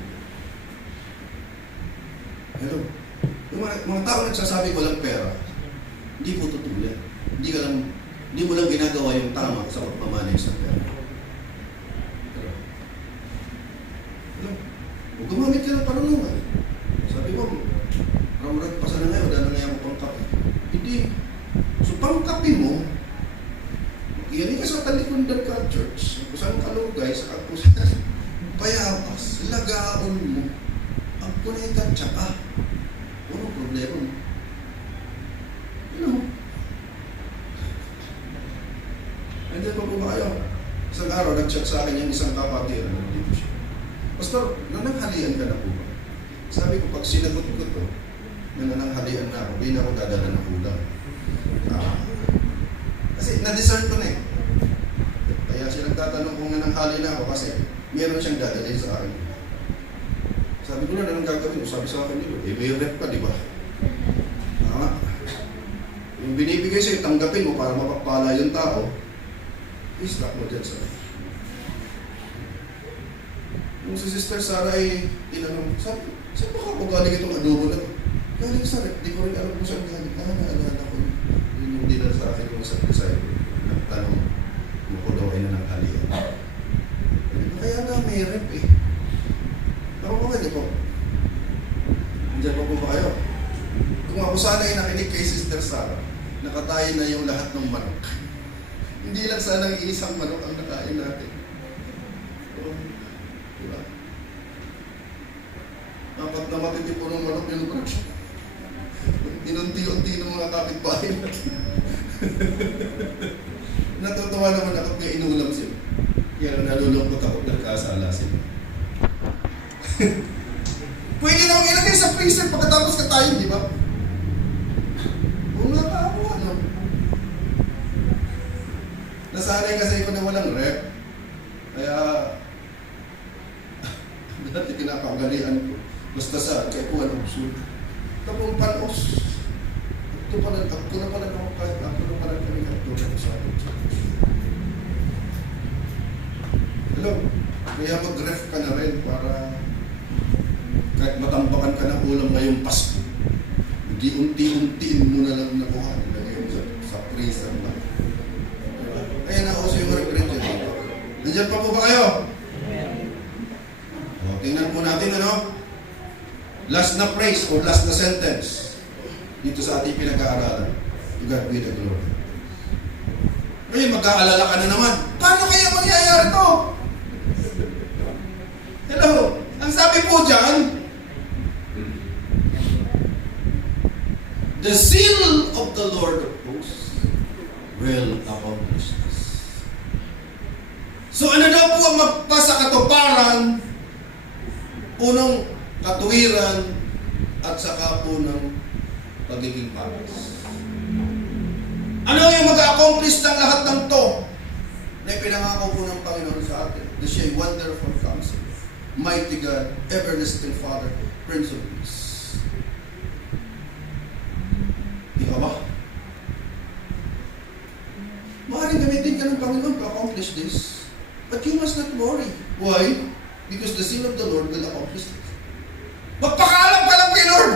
Hello? Yung mga tao nagsasabi ko lang pera, hindi po totoo yan. Hindi mo lang ginagawa yung tama sa pagmamanage sa pera. Hello? Huwag gumamit ka ng parunungan. Sabi ko, ramrag pa sa na ngayon, dahil na ngayon mo pangkapi. Hindi. So pangkapi mo, yan ka sa Talikundan ka church, kusang kalugay, sa kapusan, payapas, lagaon mo, ang punay ka tsaka. Ano problema mo? Ano? Nandiyan pa po ba kayo? Isang araw, nag-chat sa akin yung isang kapatid, nandito siya. Pastor, nananghalian ka na po ba? Sabi ko, pag sinagot ko to, nananghalian na ako, hindi na ako dadala ng ulam. Kasi na-discern ko na eh. Kaya siya nagtatanong kung nananghali na ako kasi meron siyang dadalhin sa akin. Sabi ko na, anong gagawin mo? Sabi sa akin nilo, may rep ka, di ba? Yung binibigay sa'yo, tanggapin mo para mapagpala yung tao, i-slap mo dyan sa Yung si Sister Sarah ay tinanong, sabi, saan ba ako galing itong adobo na ito? Galing sa rep, di ko rin alam kung saan galing. Naalala ko yun yung dinala sa akin yung isang disciple. Nagtanong, ano ko daw ay nananghalian. Kaya nga may rep eh. Ako mga di po. Nandiyan pa po ba kayo? Kung ako sana ay nakinig kay Sister Sarah, nakatayin na yung lahat ng manok. Hindi lang sana ang isang manok ang nakain natin. So, diba? Dapat na matitipon ng manok yung crush. Inunti-unti ng mga kapitbahay natin. Natutuwa naman ako kaya inulam sila. Kaya nalulungkot ako nagkasala sila. Pwede na akong ilagay sa freezer pagkatapos katayin, di ba? Kung ako, ano? Nasanay kasi ko na walang rep. Kaya, dati kinakagalian ko. Basta sa kaya ko anong sud. Tapos panos. Ako na pala kami nagtulong sa akin. Hello? Kaya mag-ref ka na rin para kahit matampakan ka ng ulam ngayong Pasko, hindi unti-untiin mo na lang nakuha nila ngayon sa freezer na. Kaya nauso yung refrigerator. Nandiyan pa po ba kayo? O, tingnan po natin ano? Last na phrase o last na sentence dito sa ating pinag-aaralan. To God be the glory. Ngayon, mag-aalala ka na naman. Paano kaya mangyayari to? Hello? Ang sabi po dyan, the zeal of the Lord of hosts will accomplish this. So ano daw po ang magpasakatuparan punong katuwiran at saka po ng pagiging paras? Ano yung mag-accomplish ng lahat ng to na ipinangako po ng Panginoon sa atin? Na siya'y wonderful counselor, mighty God, everlasting Father, Prince of Peace. Di ka ba? Maaaring gamitin ka ng Panginoon to accomplish this. But you must not worry. Why? Because the zeal of the Lord will accomplish this. Magpakaalam ka lang kay Lord.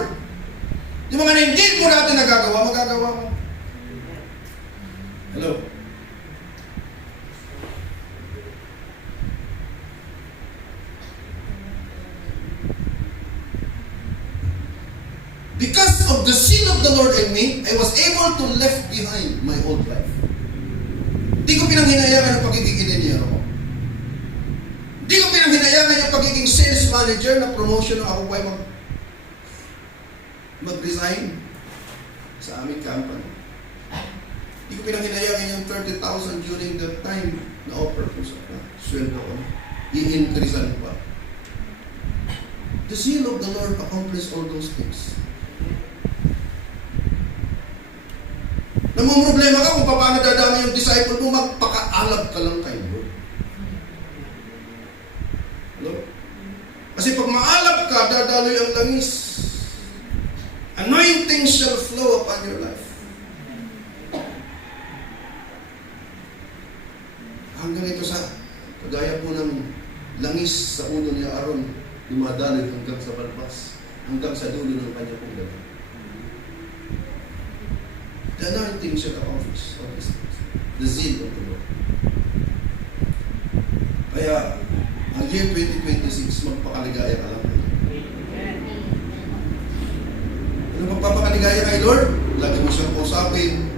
Yung mga hindi mo natin nagagawa, magagawa mo. Hello? Because of the sin of the Lord in me, I was able to left behind my old life. Hindi ko pinanghinayangan ang pagiging engineer ko. Hindi ko pinanghinayangan yung pagiging sales manager na promotion ng ako ay mag-resign sa aming company. Hindi ko pinanghinayangan yung 30,000 during that time na offer ko sa sweldo ko. I-increasean pa. The zeal of the Lord accomplished all those things. Namumroblema ka kung paano dadami yung disciple mo, magpakaalab ka lang kay Lord. Hello? Kasi pag maalab ka, dadaloy ang langis. Anointing shall flow upon your life. Hanggang ito sa, kagaya po ng langis sa ulo ni Aaron, dumadaloy hanggang sa balbas, hanggang sa dulo ng kanya pong dala. The anointing shall accomplish all these things. The zeal of the Lord. Kaya, ang year 2026, magpakaligaya ka lang. Ano magpapakaligaya kay Lord? Lagi mo siyang kausapin,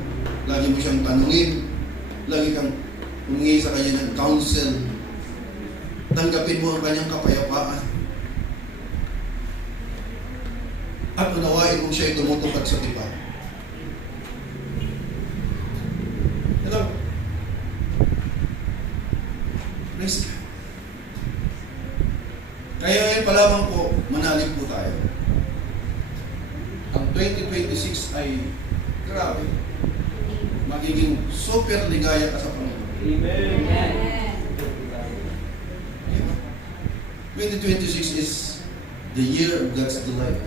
lagi mo siyang tanungin, lagi kang humingi sa kanya ng counsel, tanggapin mo ang kanyang kapayapaan, at unawain kung siya'y tumutupad sa tipan. Hello? Praise God. Kaya ngayon pa lamang po, manalig po tayo. Ang 2026 ay, grabe, magiging super ligaya ka sa Panginoon. Amen. 2026 is the year of God's delight.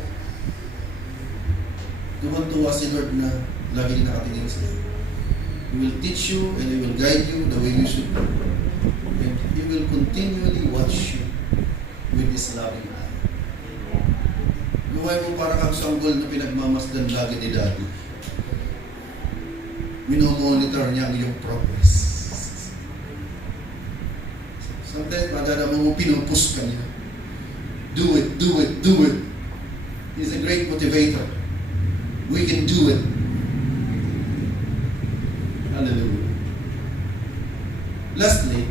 Tuwan-tuwa si Lord na lagi nakatingin sa iyo. He will teach you and He will guide you the way you should go. And He will continually watch you with His loving eye. Buhay mo para kang sanggol na pinagmamasdan lagi ni Daddy. Minomonitor niya ang iyong progress. Sometimes, madadama mo, pinupush ka niya. Do it, do it, do it. He's a great motivator. We can do it. Hallelujah. Lastly,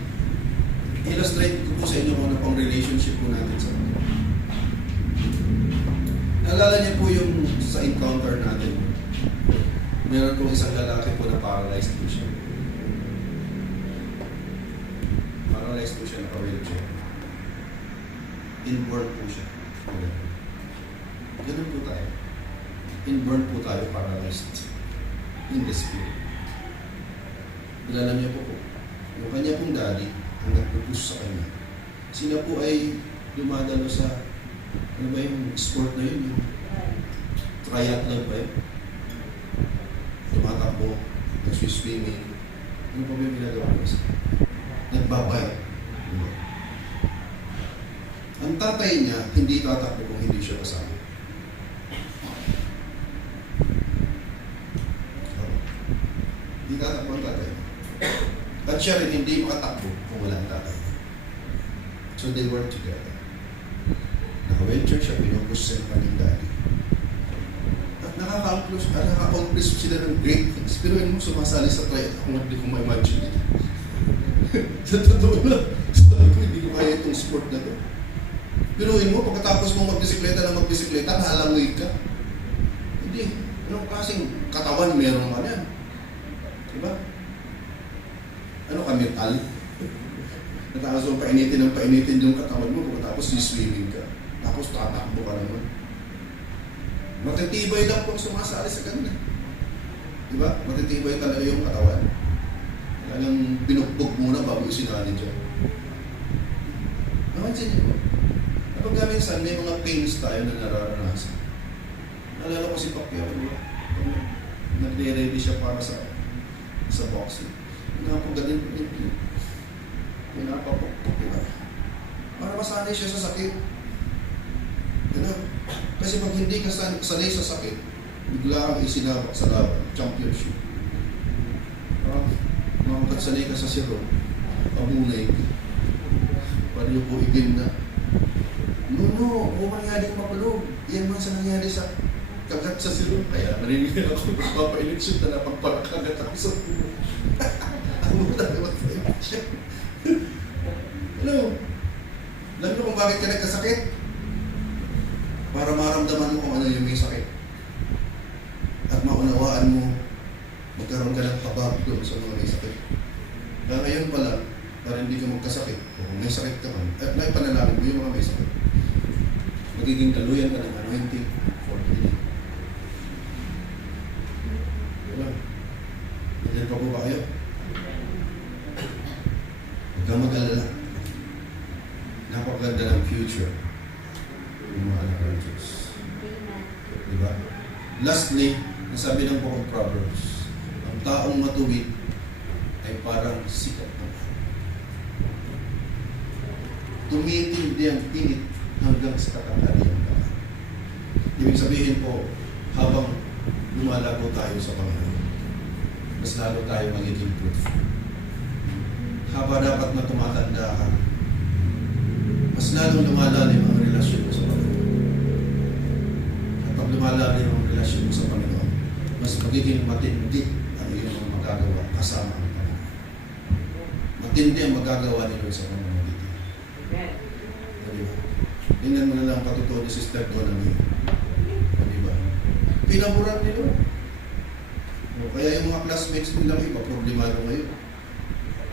illustrate ko po sa inyo kung ano pang relationship po natin sa Panginoon. Naalala niyo po yung sa encounter natin. Meron po isang lalaki po na paralyzed po siya. Paralyzed po siya, naka-wheelchair. Inborn po siya. Ganun po tayo. Inborn po tayo, paralyzed in the spirit. Kilala niyo po yung kanya pong daddy ang nag-push sa kanya. Sila po ay dumadalo sa, ano ba yung sport na yun? Yung triathlon ba yun? Tumatakbo, nag-swimming. Ano pa ba yung ginagawa ko? Nagbabay. Ang tatay niya, hindi tatakbo kung hindi siya kasama. Hindi tatakbo ang tatay. At siya rin hindi makatakbo kung wala ang tatay. So they work together. Naka-wheelchair siya, pinupush sa kanyang daddy. At nakaka-accomplish sila ng great things. Pero yun mo, sumasali sa triathlon, hindi ko ma-imagine ito. Sa totoo lang, sabi ko, hindi ko kaya itong sport na to. Pero yun mo, pagkatapos mo magbisikleta, halangoy ka. Hindi. Anong klaseng katawan meron ka yan? Diba? Ano ka, metal? Natapos mo painitin yung katawan mo, pagkatapos siswimming ka. Tapos tatakbo ka naman. Matitibay lang kung sumasali sa kanila. Diba? Matitibay talaga yung katawan. Talagang binukbog muna bago isinali dyan. Namansin niyo. Kapag minsan may mga pains tayo na nararanasan. Nalala ko si Pacquiao, diba? Nagre-ready siya para sa boxing. Napagaling ko yun. Pinapapukpuk, diba? Para masanay siya sa sakit. Diba? Kasi pag hindi ka sanay sa sakit, bigla kang isinabak sa laban, championship. Mga sanay ka sa siro, pabunay. Paano yung buigin na? No, mangyari mapalog. Yan man sa nangyari sa kagat sa siro. Kaya marinig ako, papaeleksyon na napagpagkagat ako sa puno. Ang muna naman sa eleksyon. Hello? Alam mo kung bakit ka nagkasakit? Para maramdaman mo kung ano yung may sakit. At maunawaan mo, magkaroon ka ng pabab doon sa mga may sakit. Kaya ngayon pala, para hindi ka magkasakit, o kung may sakit ka man, at naipanalangin mo yung mga may sakit. Magiging daluyan ka ng anointing for healing. Diba? Nandiyan pa po ba kayo? Huwag kang mag-alala. Napakaganda ng future yung mga anak ng Diyos. Diba? Lastly, nasabi ng Book of Proverbs, ang taong matuwid ay parang sikat ng araw. Tumitindi ang init hanggang sa katanghalian ka. Ibig sabihin po, habang lumalago tayo sa Panginoon, mas lalo tayo magiging fruitful. Haba dapat na tumatanda ka, mas lalong lumalalim ang relasyon mo sa Panginoon. At pag lumalalim ang relasyon mo sa Panginoon, mas magiging matindi ang iyong mga magagawa kasama ang Panginoon. Matindi ang magagawa ni Lord sa pamamagitan. Diba? Tingnan mo na lang patutuo ni Sister Donna ngayon. Diba? Pinaburan ni Lord. Kaya yung mga classmates nilang iba, problemado ngayon.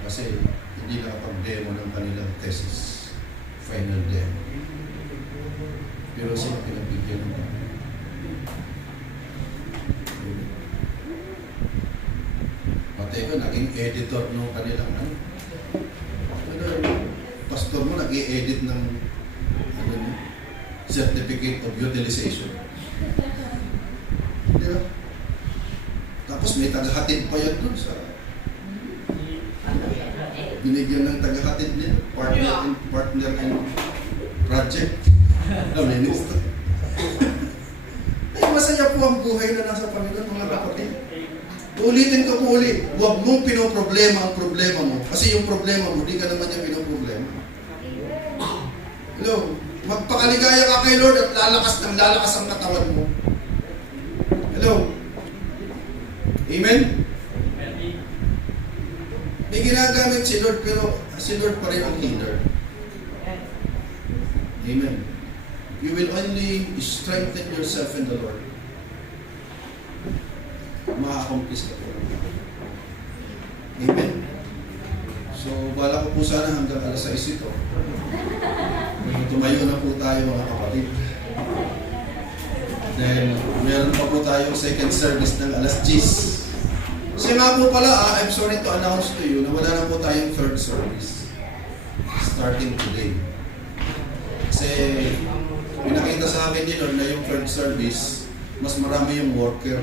Kasi hindi nakapag-demo ng kanilang thesis. Final demo. Pero sila pinagbigyan ng Panginoon. Pati ko, naging editor ng kanilang pastor mo, nag-i-edit ng certificate of utilization. Diba? Tapos may tagahatid pa yan dun sa binigyan ng tagahatid niya, partner in project. Minister. Ay, masaya po ang buhay na nasa Panginoon, mga kapatid. Ulitin ko po ulit, huwag mong pinoproblema ang problema mo. Kasi yung problema mo, di ka naman niya pinoproblema. Hello? Magpakaligaya ka kay Lord at lalakas ang katawan mo. Hello? Amen? May ginagamit si Lord, pero si Lord pa rin ang healer. Amen. You will only strengthen yourself in the Lord. Ma-accomplish ka po. Amen. So, bala ko po sana hanggang alas 6 ito. Tumayo na po tayo mga kapatid. Then, meron pa po tayo second service ng alas 10. Kasi nga po pala, I'm sorry to announce to you na wala na po tayong third service starting today. Kasi pinakita sa akin ni Lord na yung third service, mas marami yung worker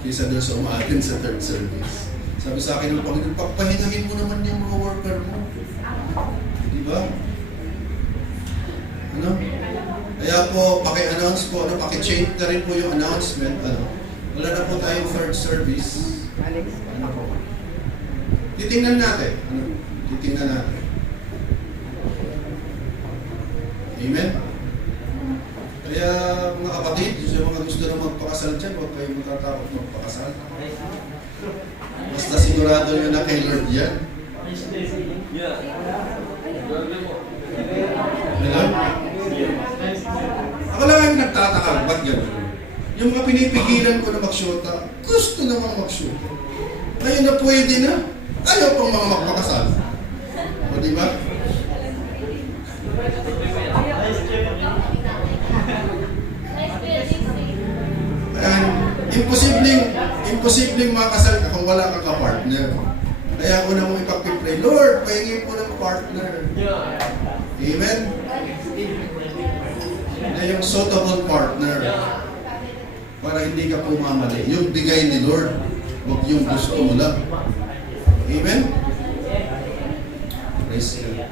kaysa doon sa umaatin sa third service. Sabi sa akin ng Panginoon, pagpahingahin mo naman yung mga worker mo. Di ba? Ano? Kaya po, paki-announce po, paki-change na rin po yung announcement. Wala na po tayong third service. Ano po? Titingnan natin. Titingnan natin. Amen? Kaya mga kapatid, yung mga gusto na magpakasal dyan, huwag kayong matatakot magpakasal. Basta sigurado nyo na kay Lord yan. Ano? Ako lang ang nagtataka, ba't gano'n? Yung mga pinipigilan ko na magsyota, gusto namang magsyota. Ngayon na pwede na, ayaw pang mga magpakasal. O diba? Imposibleng makasal ka kung wala kang ka-partner. Kaya ako na mong ipag-pray, Lord, pahingi po ng partner. Amen? Na yung suitable partner. Para hindi ka pumamali. Yung bigay ni Lord, huwag yung gusto mo lang. Amen? Praise God.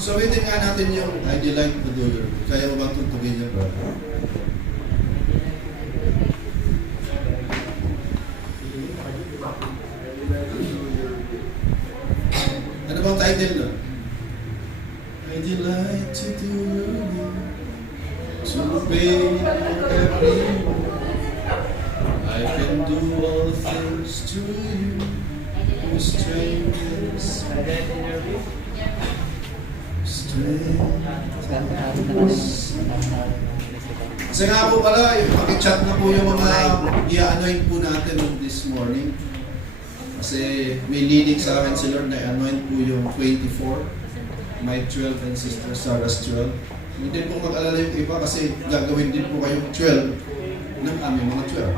So, within nga natin yung I delight to do your. Kaya mo bang tutugin niya, brother? Ano bang title na? I delight to do your will, to obey every word. I can do all things through you, who strengthens Kasi nga po pala, pakichat na po yung mga i-anoint po natin this morning. Kasi may leading sa akin si Lord na i-anoint po yung 24, my 12 and Sister Sarah's 12. Hindi po mag-alala yung iba kasi gagawin din po kayong 12 ng aming mga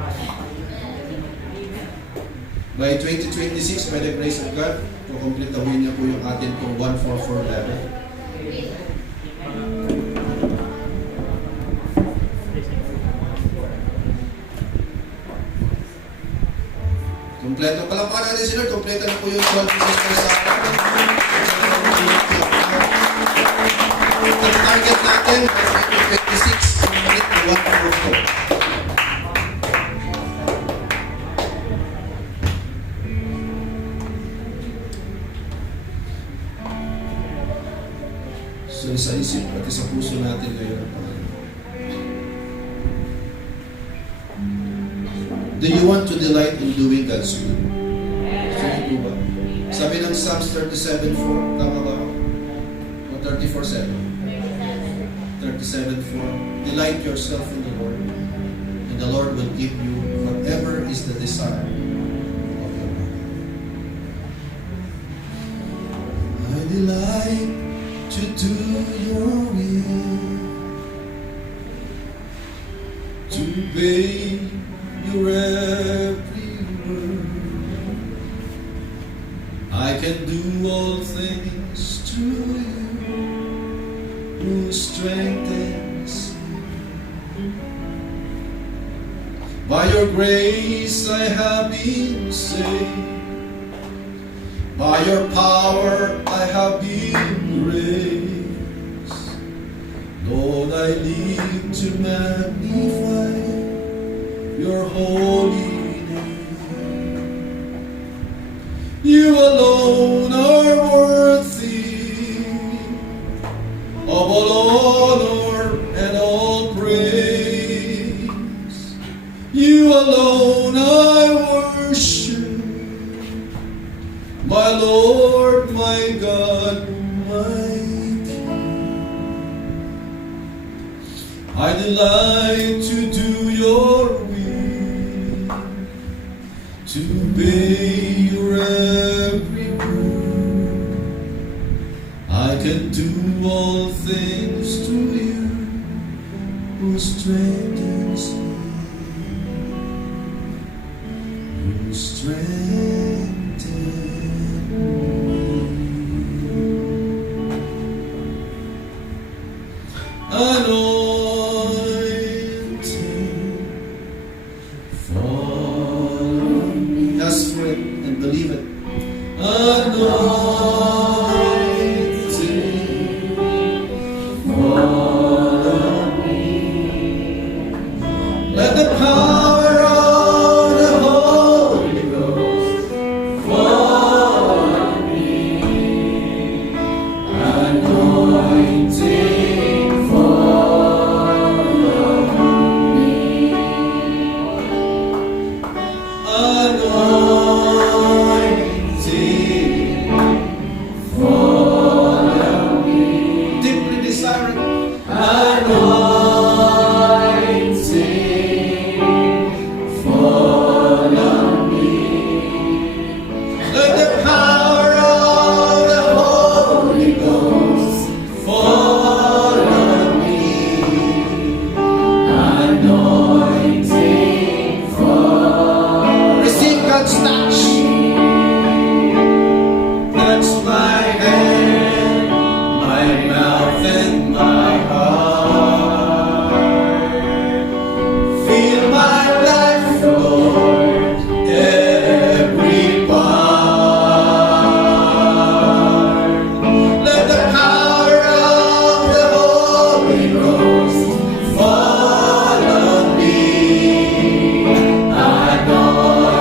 12. By 2026, by the grace of God, kukumplitawin niya po yung atin pong 144 level. Kompleto. Palampakan natin si Lord. Kompleto na po yung 12 sisters sa atin. Ang target natin, 2026, ulit na 144. So, sa isip pati sa puso natin ngayon ang Panginoon. Do you want to delight in doing God's will? Sige po ba? Sabi ng Psalms 37:4, tama ba ako? O 34:7? 37:4, delight yourself in the Lord, and the Lord will give you whatever is the desire of your heart. I delight to do your will, to obey your every word. I can do all things through you, who strengthens me. By your grace I have been saved. By your power I have been raised. Lord, I live to magnify your holy name. You alone are worthy of all honor and all praise. You alone I worship, my Lord, my God, my King. I delight to do your to obey your every word. I can do all things through you, who strengthens me, who strengthens me. Anointing fall on me. Ask for it and believe it. Anointing fall on me. Let the power of the Holy Ghost fall on me. Anointing Fill my life, Lord, every part. Let the power of the Holy Ghost fall on me.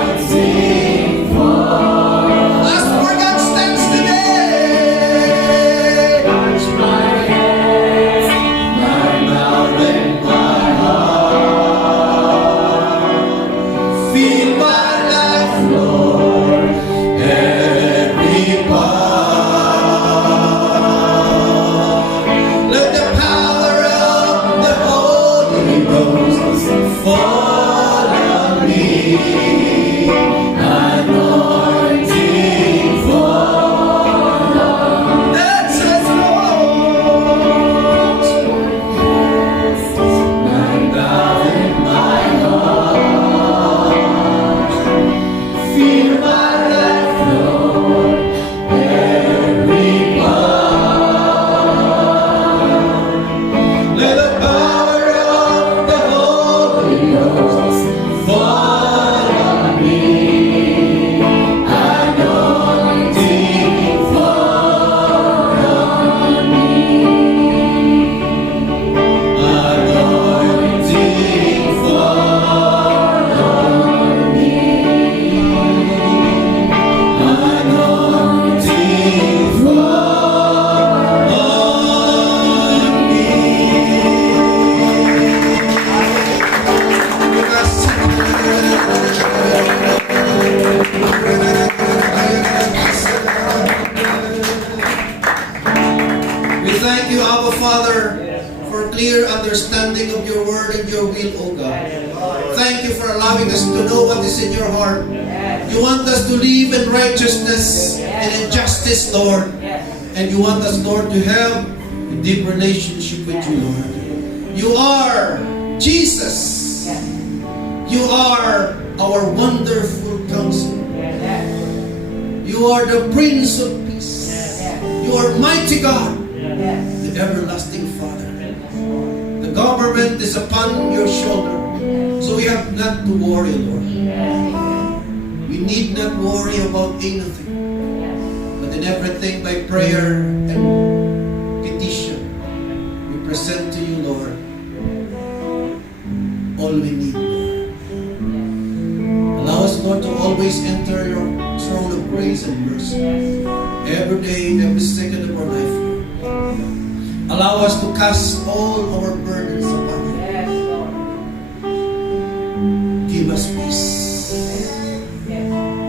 Anointing fall. As for God stands today, touch my head, my mouth and my heart. Fill my life, Lord, every part. Let the power of the Holy Ghost fall on me. Anointing fall on me. That's it, Lord. My God and my heart. Fill my life, Lord, every part. Let the power of the Holy Ghost fall on me. Anointing fall on me. Anointing fall on me. Anointing fall We thank you, Abba Father, for clear understanding of your word and your will, O God. Thank you for allowing us to know what is in your heart. You want us to live in righteousness and in justice, Lord. And you want us, Lord, to have a deep relationship with you, Lord. You are Jesus. You are our wonderful counselor. You are the Prince of Peace. You are mighty God, the everlasting Father. The government is upon your shoulder, so we have not to worry, Lord. We need not worry about anything, but in everything by prayer and petition, we present to you, Lord, all we need, Lord. Allow us, Lord, to always enter your throne of grace and mercy every day, every second of our life, Lord. Allow us to cast all our burdens upon you. Give us peace.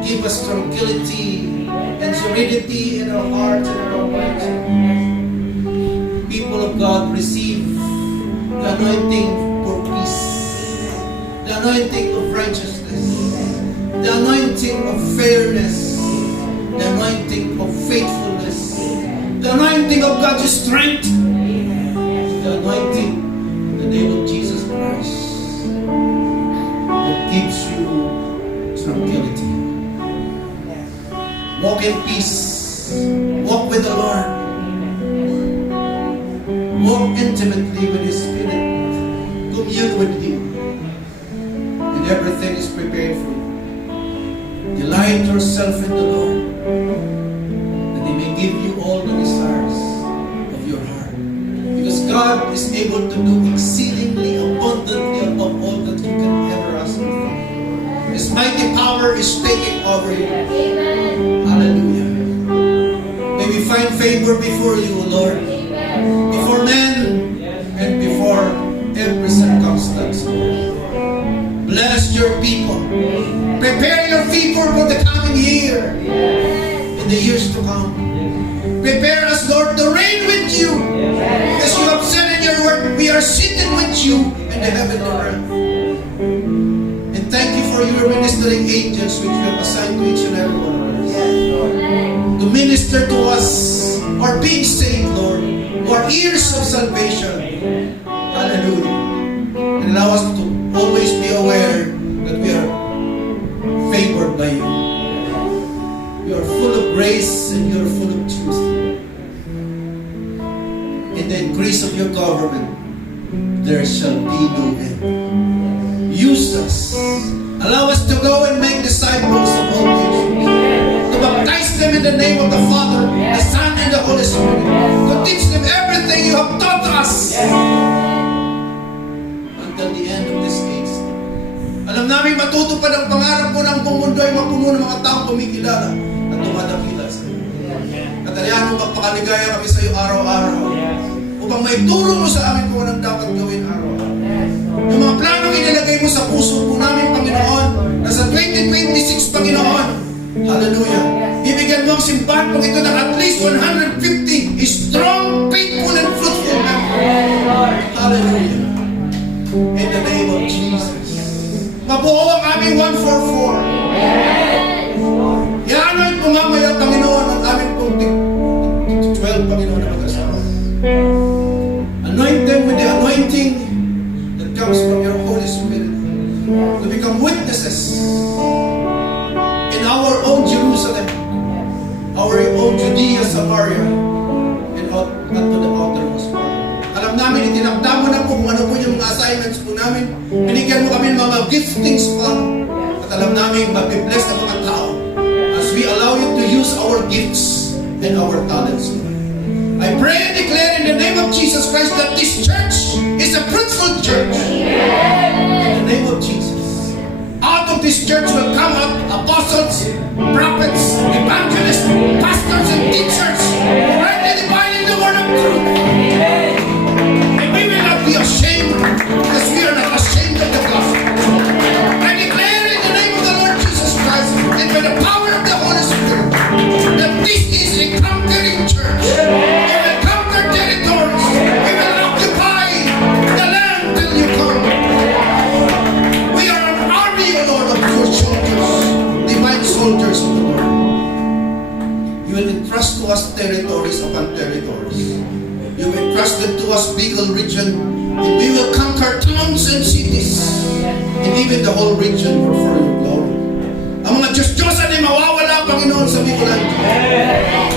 Give us tranquility and serenity in our hearts and in our minds. People of God, receive the anointing for peace, the anointing of righteousness, the anointing of fairness, the anointing of faithfulness, the anointing of God's strength, the anointing in the name of Jesus Christ that gives you tranquility. Walk in peace. Walk with the Lord. Walk intimately with His Spirit. Commune with Him. And everything is prepared for you. Delight yourself in the Lord, that He may give you all the desires of your heart. Because God is able to do exceedingly abundantly above all that you can ever ask or think. His mighty power is taking over you. Hallelujah. May we find favor before you, Lord, before men and before every circumstance, Lord. Bless your people. Prepare your people for the coming year and the years to come. Prepare us, Lord, to reign with you. As you have said in your word, we are seated with you in the heavenly realm. And thank you for your ministering angels which you have assigned to each and every one of us. To minister to us, or being saved, Lord, or ears of salvation. Hallelujah. And allow us to always be aware that we are favored by you. You are full of grace and you are full of truth. In the increase of your government, there shall be no end. Use us. Allow us to go and make disciples of all nations. To baptize them in the name of the Father, the Son, and the Holy Spirit. To teach them everything you have taught us. Until the end of this age. Alam namin matutupad ang pangarap mo ng buong mundo ay mapuno ng mga taong kumikilala at tumadakila sa iyo. Katalihan mo magpakaligaya kami sa iyo araw-araw. Upang maituro mo sa amin kung anong dapat gawin araw-araw. Yung mga planong inilagay mo sa puso po namin, Panginoon, na sa 2026, Panginoon, hallelujah, ibigyan mo ang simbahan pag ito ng at least 150 strong, faithful, and fruitful members. Hallelujah. In the name of Jesus. Mabuo ang aming 144. Yan mo mamaya, Panginoon, ang aming pong 12, Panginoon, na mag-asawa. Anoint them with the anointing that comes from your Holy Spirit to become witnesses in our own Jerusalem, our own Judea, Samaria, and out to the outermost part. Alam namin, itinakda mo na po kung ano po yung mga assignments po namin. Binigyan mo kami ng mga giftings po. At alam namin, mag-bless ang mga tao as we allow you to use our gifts and our talents. I pray and declare in the name of Jesus Christ that this church is a fruitful church. In the name of Jesus. Out of this church will come out apostles, prophets, evangelists, pastors, and teachers who rightly dividing the word of truth. And we will not be ashamed because we are not ashamed of the gospel. I declare in the name of the Lord Jesus Christ and by the power of the Holy Spirit that this is a conquering church. We will conquer territories. We will occupy the land till you come. We are an army, O Lord, of your soldiers, divine soldiers of the Lord. You will entrust to us territories upon territories. You will entrust them to us, Bicol region, and we will conquer towns and cities, and even the whole region for your glory. Ang mga Diyos-Diyosan ay mawawala, Panginoon, sa Bicolan.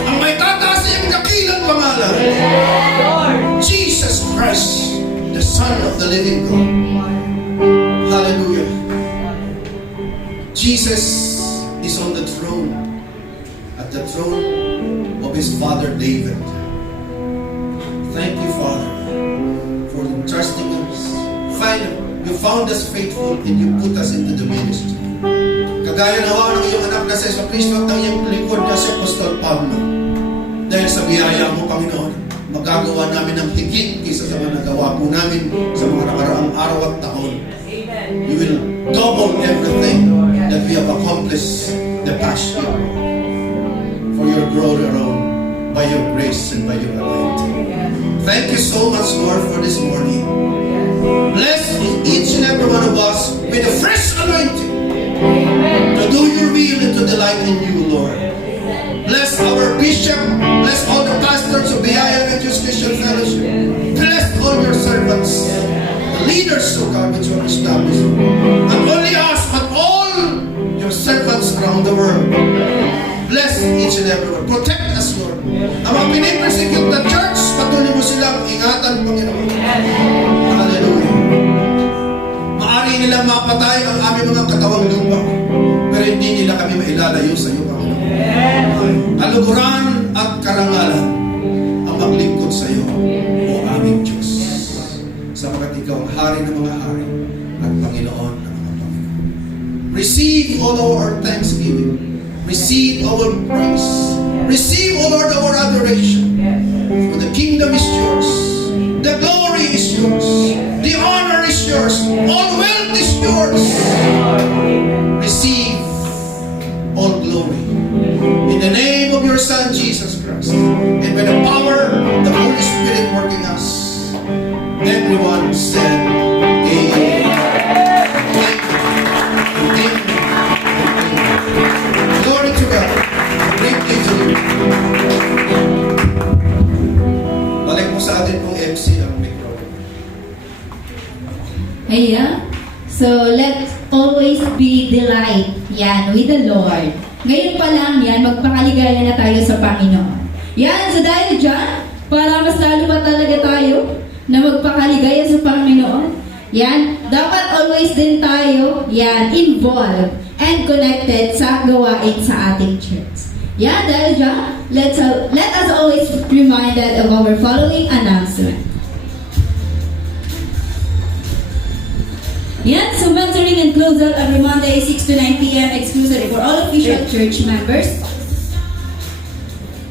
Ang may tataas ay ang dakilang pangalan. Jesus Christ, the Son of the living God. Hallelujah. Jesus is on the throne, at the throne of his father David. Thank you, Father, for entrusting us. Finally, you found us faithful and you put us into the ministry. Kagaya nawa ng iyong anak na si Kristo at ang iyong lingkod na si Apostol Pablo. Dahil sa biyaya mo, Panginoon, magagawa namin ang higit kaysa sa mga nagawa po namin sa mga nakaraang araw at taon. You will double everything that we have accomplished the past year for your glory alone, by your grace and by your anointing. Thank you so much, Lord, for this morning. Bless each and every one of us with a fresh anointing to do your will and to delight in you, Lord. Bless our bishop. Bless all the pastors of Biyaya and Diyos Christian Fellowship. Bless all your servants, the leaders of God which you have established. Not only us, but all your servants around the world. Bless each and every one. Protect us, Lord. Ang mga pinipersecute na church, patuloy mo silang ingatan, Panginoon. Hallelujah. Maari nilang mapatay ang aming mga katawang lupa, pero hindi nila kami mailalayo sa iyo, Panginoon. Kaluguran at karangalan ang maglingkod sa iyo, o aming Diyos. Sapagkat ikaw ang hari ng mga hari at Panginoon ng mga Panginoon. Receive all our thanksgiving. Receive our praise. Receive, O Lord, our adoration. For the kingdom is yours. The glory is yours. The honor is yours. All wealth is yours. Receive all glory. In the name of your Son, Jesus Christ. And by the power of the Holy Spirit working us. Everyone said, Amen. Amen. Glory to God. Great day to you. Balik mo sa atin pong MC ang microphone. Ayan. So, let always be delight yan with the Lord. Ngayon pa lang yan, magpakaligaya na tayo sa Panginoon. Yan, so dahil dyan, para mas lalo pa talaga tayo na magpakaligaya sa Panginoon. Yan, dapat always din tayo, yan, involved and connected sa gawain sa ating church. Yan, dahil dyan, let us always reminded of our following announcement. Yan, so mentoring and closeout every Monday, 6 to 9 p.m. exclusive for all official church members.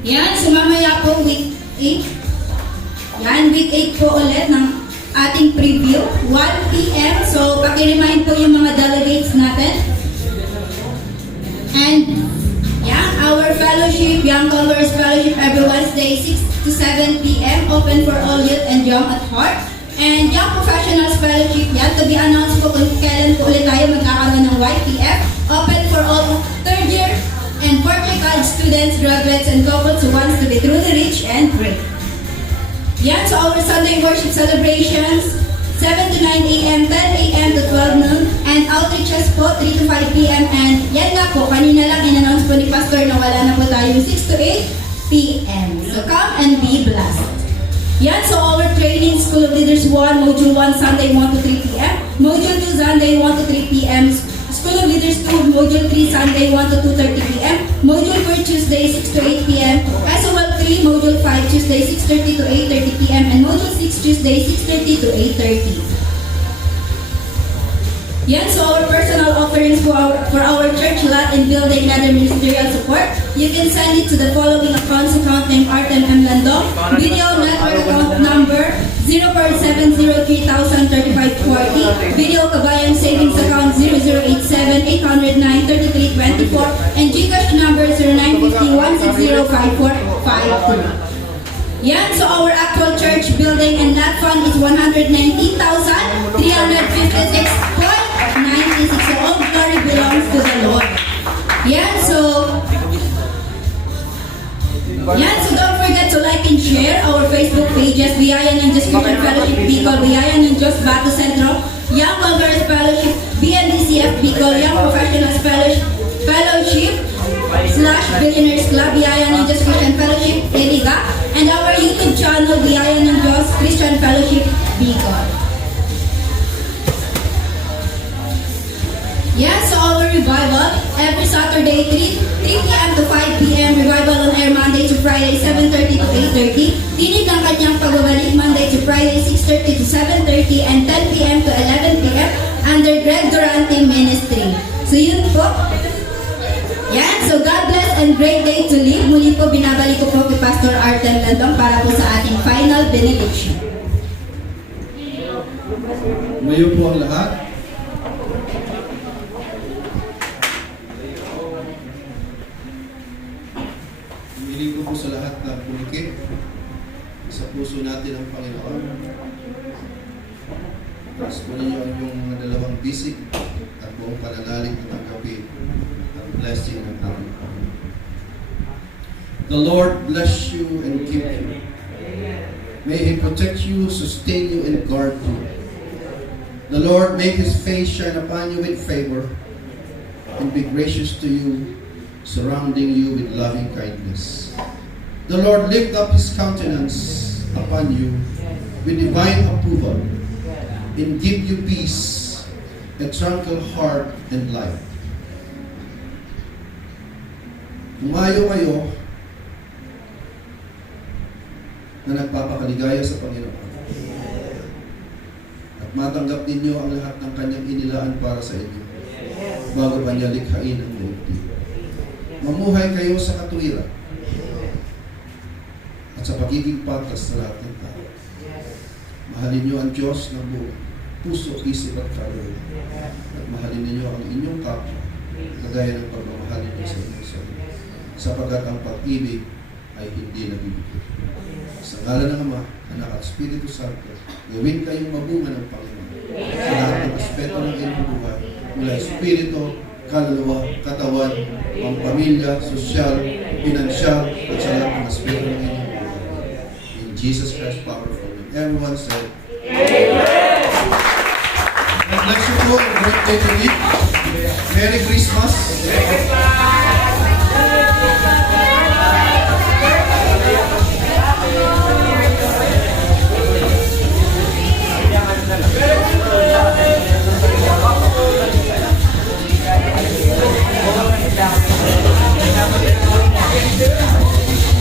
Yan, so mamaya po week 8. Yan, week 8 po ulit ng ating preview, 1 p.m. So, paki-remind po yung mga delegates natin. And, yeah, our fellowship, Young Converse Fellowship every Wednesday, 6 to 7 p.m. Open for all youth and young at heart. And Young Professionals Fellowship, yan, to be announced po kung kailan po ulit tayo magkakaroon ng YPF. Open for all third year and fourth year college students, graduates, and couples who wants to be truly rich and great. Yan, so our Sunday worship celebrations, 7 to 9 a.m., 10 a.m. to 12 noon, and outreaches po, 3 to 5 p.m. And yan nga po, kanina lang in-announce po ni Pastor na wala na po tayo 6 to 8 p.m. So come and be blessed. Yan, so our training, School of Leaders 1, Module 1, Sunday 1 to 3 p.m. Module 2, Sunday 1 to 3 p.m. School of Leaders 2, Module 3, Sunday 1 to 2:30 p.m. Module 4, Tuesday 6 to 8 p.m. SOL 3, Module 5, Tuesday 6:30 to 8:30 p.m. And Module 6, Tuesday 6:30 to 8:30. Yan, so our personal offerings for our church lot and building and other ministerial support, you can send it to the following accounts: account name Artem M. Landong, video network account number 0470303540, video Kabayan savings account 0087-809-3324, and GCash number 0950-160-5452. Yan, so our actual church building and lot fund is 119,356.96. So all glory belongs to the Lord. Yan, so don't forget to like and share our Facebook pages, Biyayan ng Diyos Christian Fellowship Bicol, Biyayan ng Diyos Bato Centro, Young Converse Fellowship, BNDCF Bicol, Young Professionals Fellowship / Billionaires Club, Biyayan ng Diyos Christian Fellowship, Iliga, and our YouTube channel, Biyayan ng Diyos Christian Fellowship Bicol. Yes, so our revival, every Saturday, 3 p.m. to 5 p.m. Revival on air Monday to Friday, 7:30 to 8:30. Tinig ng kanyang pagbabalik Monday to Friday, 6:30 to 7:30 and 10 p.m. to 11 p.m. under Greg Durante Ministry. So yun po. Yan, so God bless and great day to live. Muli po binabalik ko po kay Pastor Artem Landong para po sa ating final benediction. Ngayon po ang lahat. Hiniling ko po sa lahat na punikit sa puso natin ang Panginoon. Tapos po ninyo ang yung mga dalawang bisig at buong pananalig na tanggapin ang blessing ng ating Panginoon. The Lord bless you and keep you. May He protect you, sustain you, and guard you. The Lord make His face shine upon you with favor and be gracious to you, surrounding you with loving kindness. The Lord lift up His countenance upon you with divine approval and give you peace, a tranquil heart and life. Umayo kayo na nagpapakaligaya sa Panginoon. At matanggap ninyo ang lahat ng kanyang inilaan para sa inyo bago pa niya likhain ang daigdig. Mamuhay kayo sa katuwiran at sa pagiging patas sa lahat ng tao. Mahalin niyo ang Diyos ng buong puso, isip at kalooban. At mahalin niyo ang inyong kapwa kagaya ng pagmamahalin niyo sa inyong sarili. Sapagkat ang pag-ibig ay hindi nabibigay. Sa ngalan ng Ama, Anak at Espiritu Santo, gawin kayong mabunga ng Panginoon sa lahat ng aspeto ng inyong buhay, mula Espiritu, kaluluwa, katawan, ang pamilya, sosyal, pinansyal, at sa lahat ng aspeto ng inyong buhay. In Jesus Christ, powerful name. Everyone said, Amen! God bless you po. Great day to meet. Merry Christmas.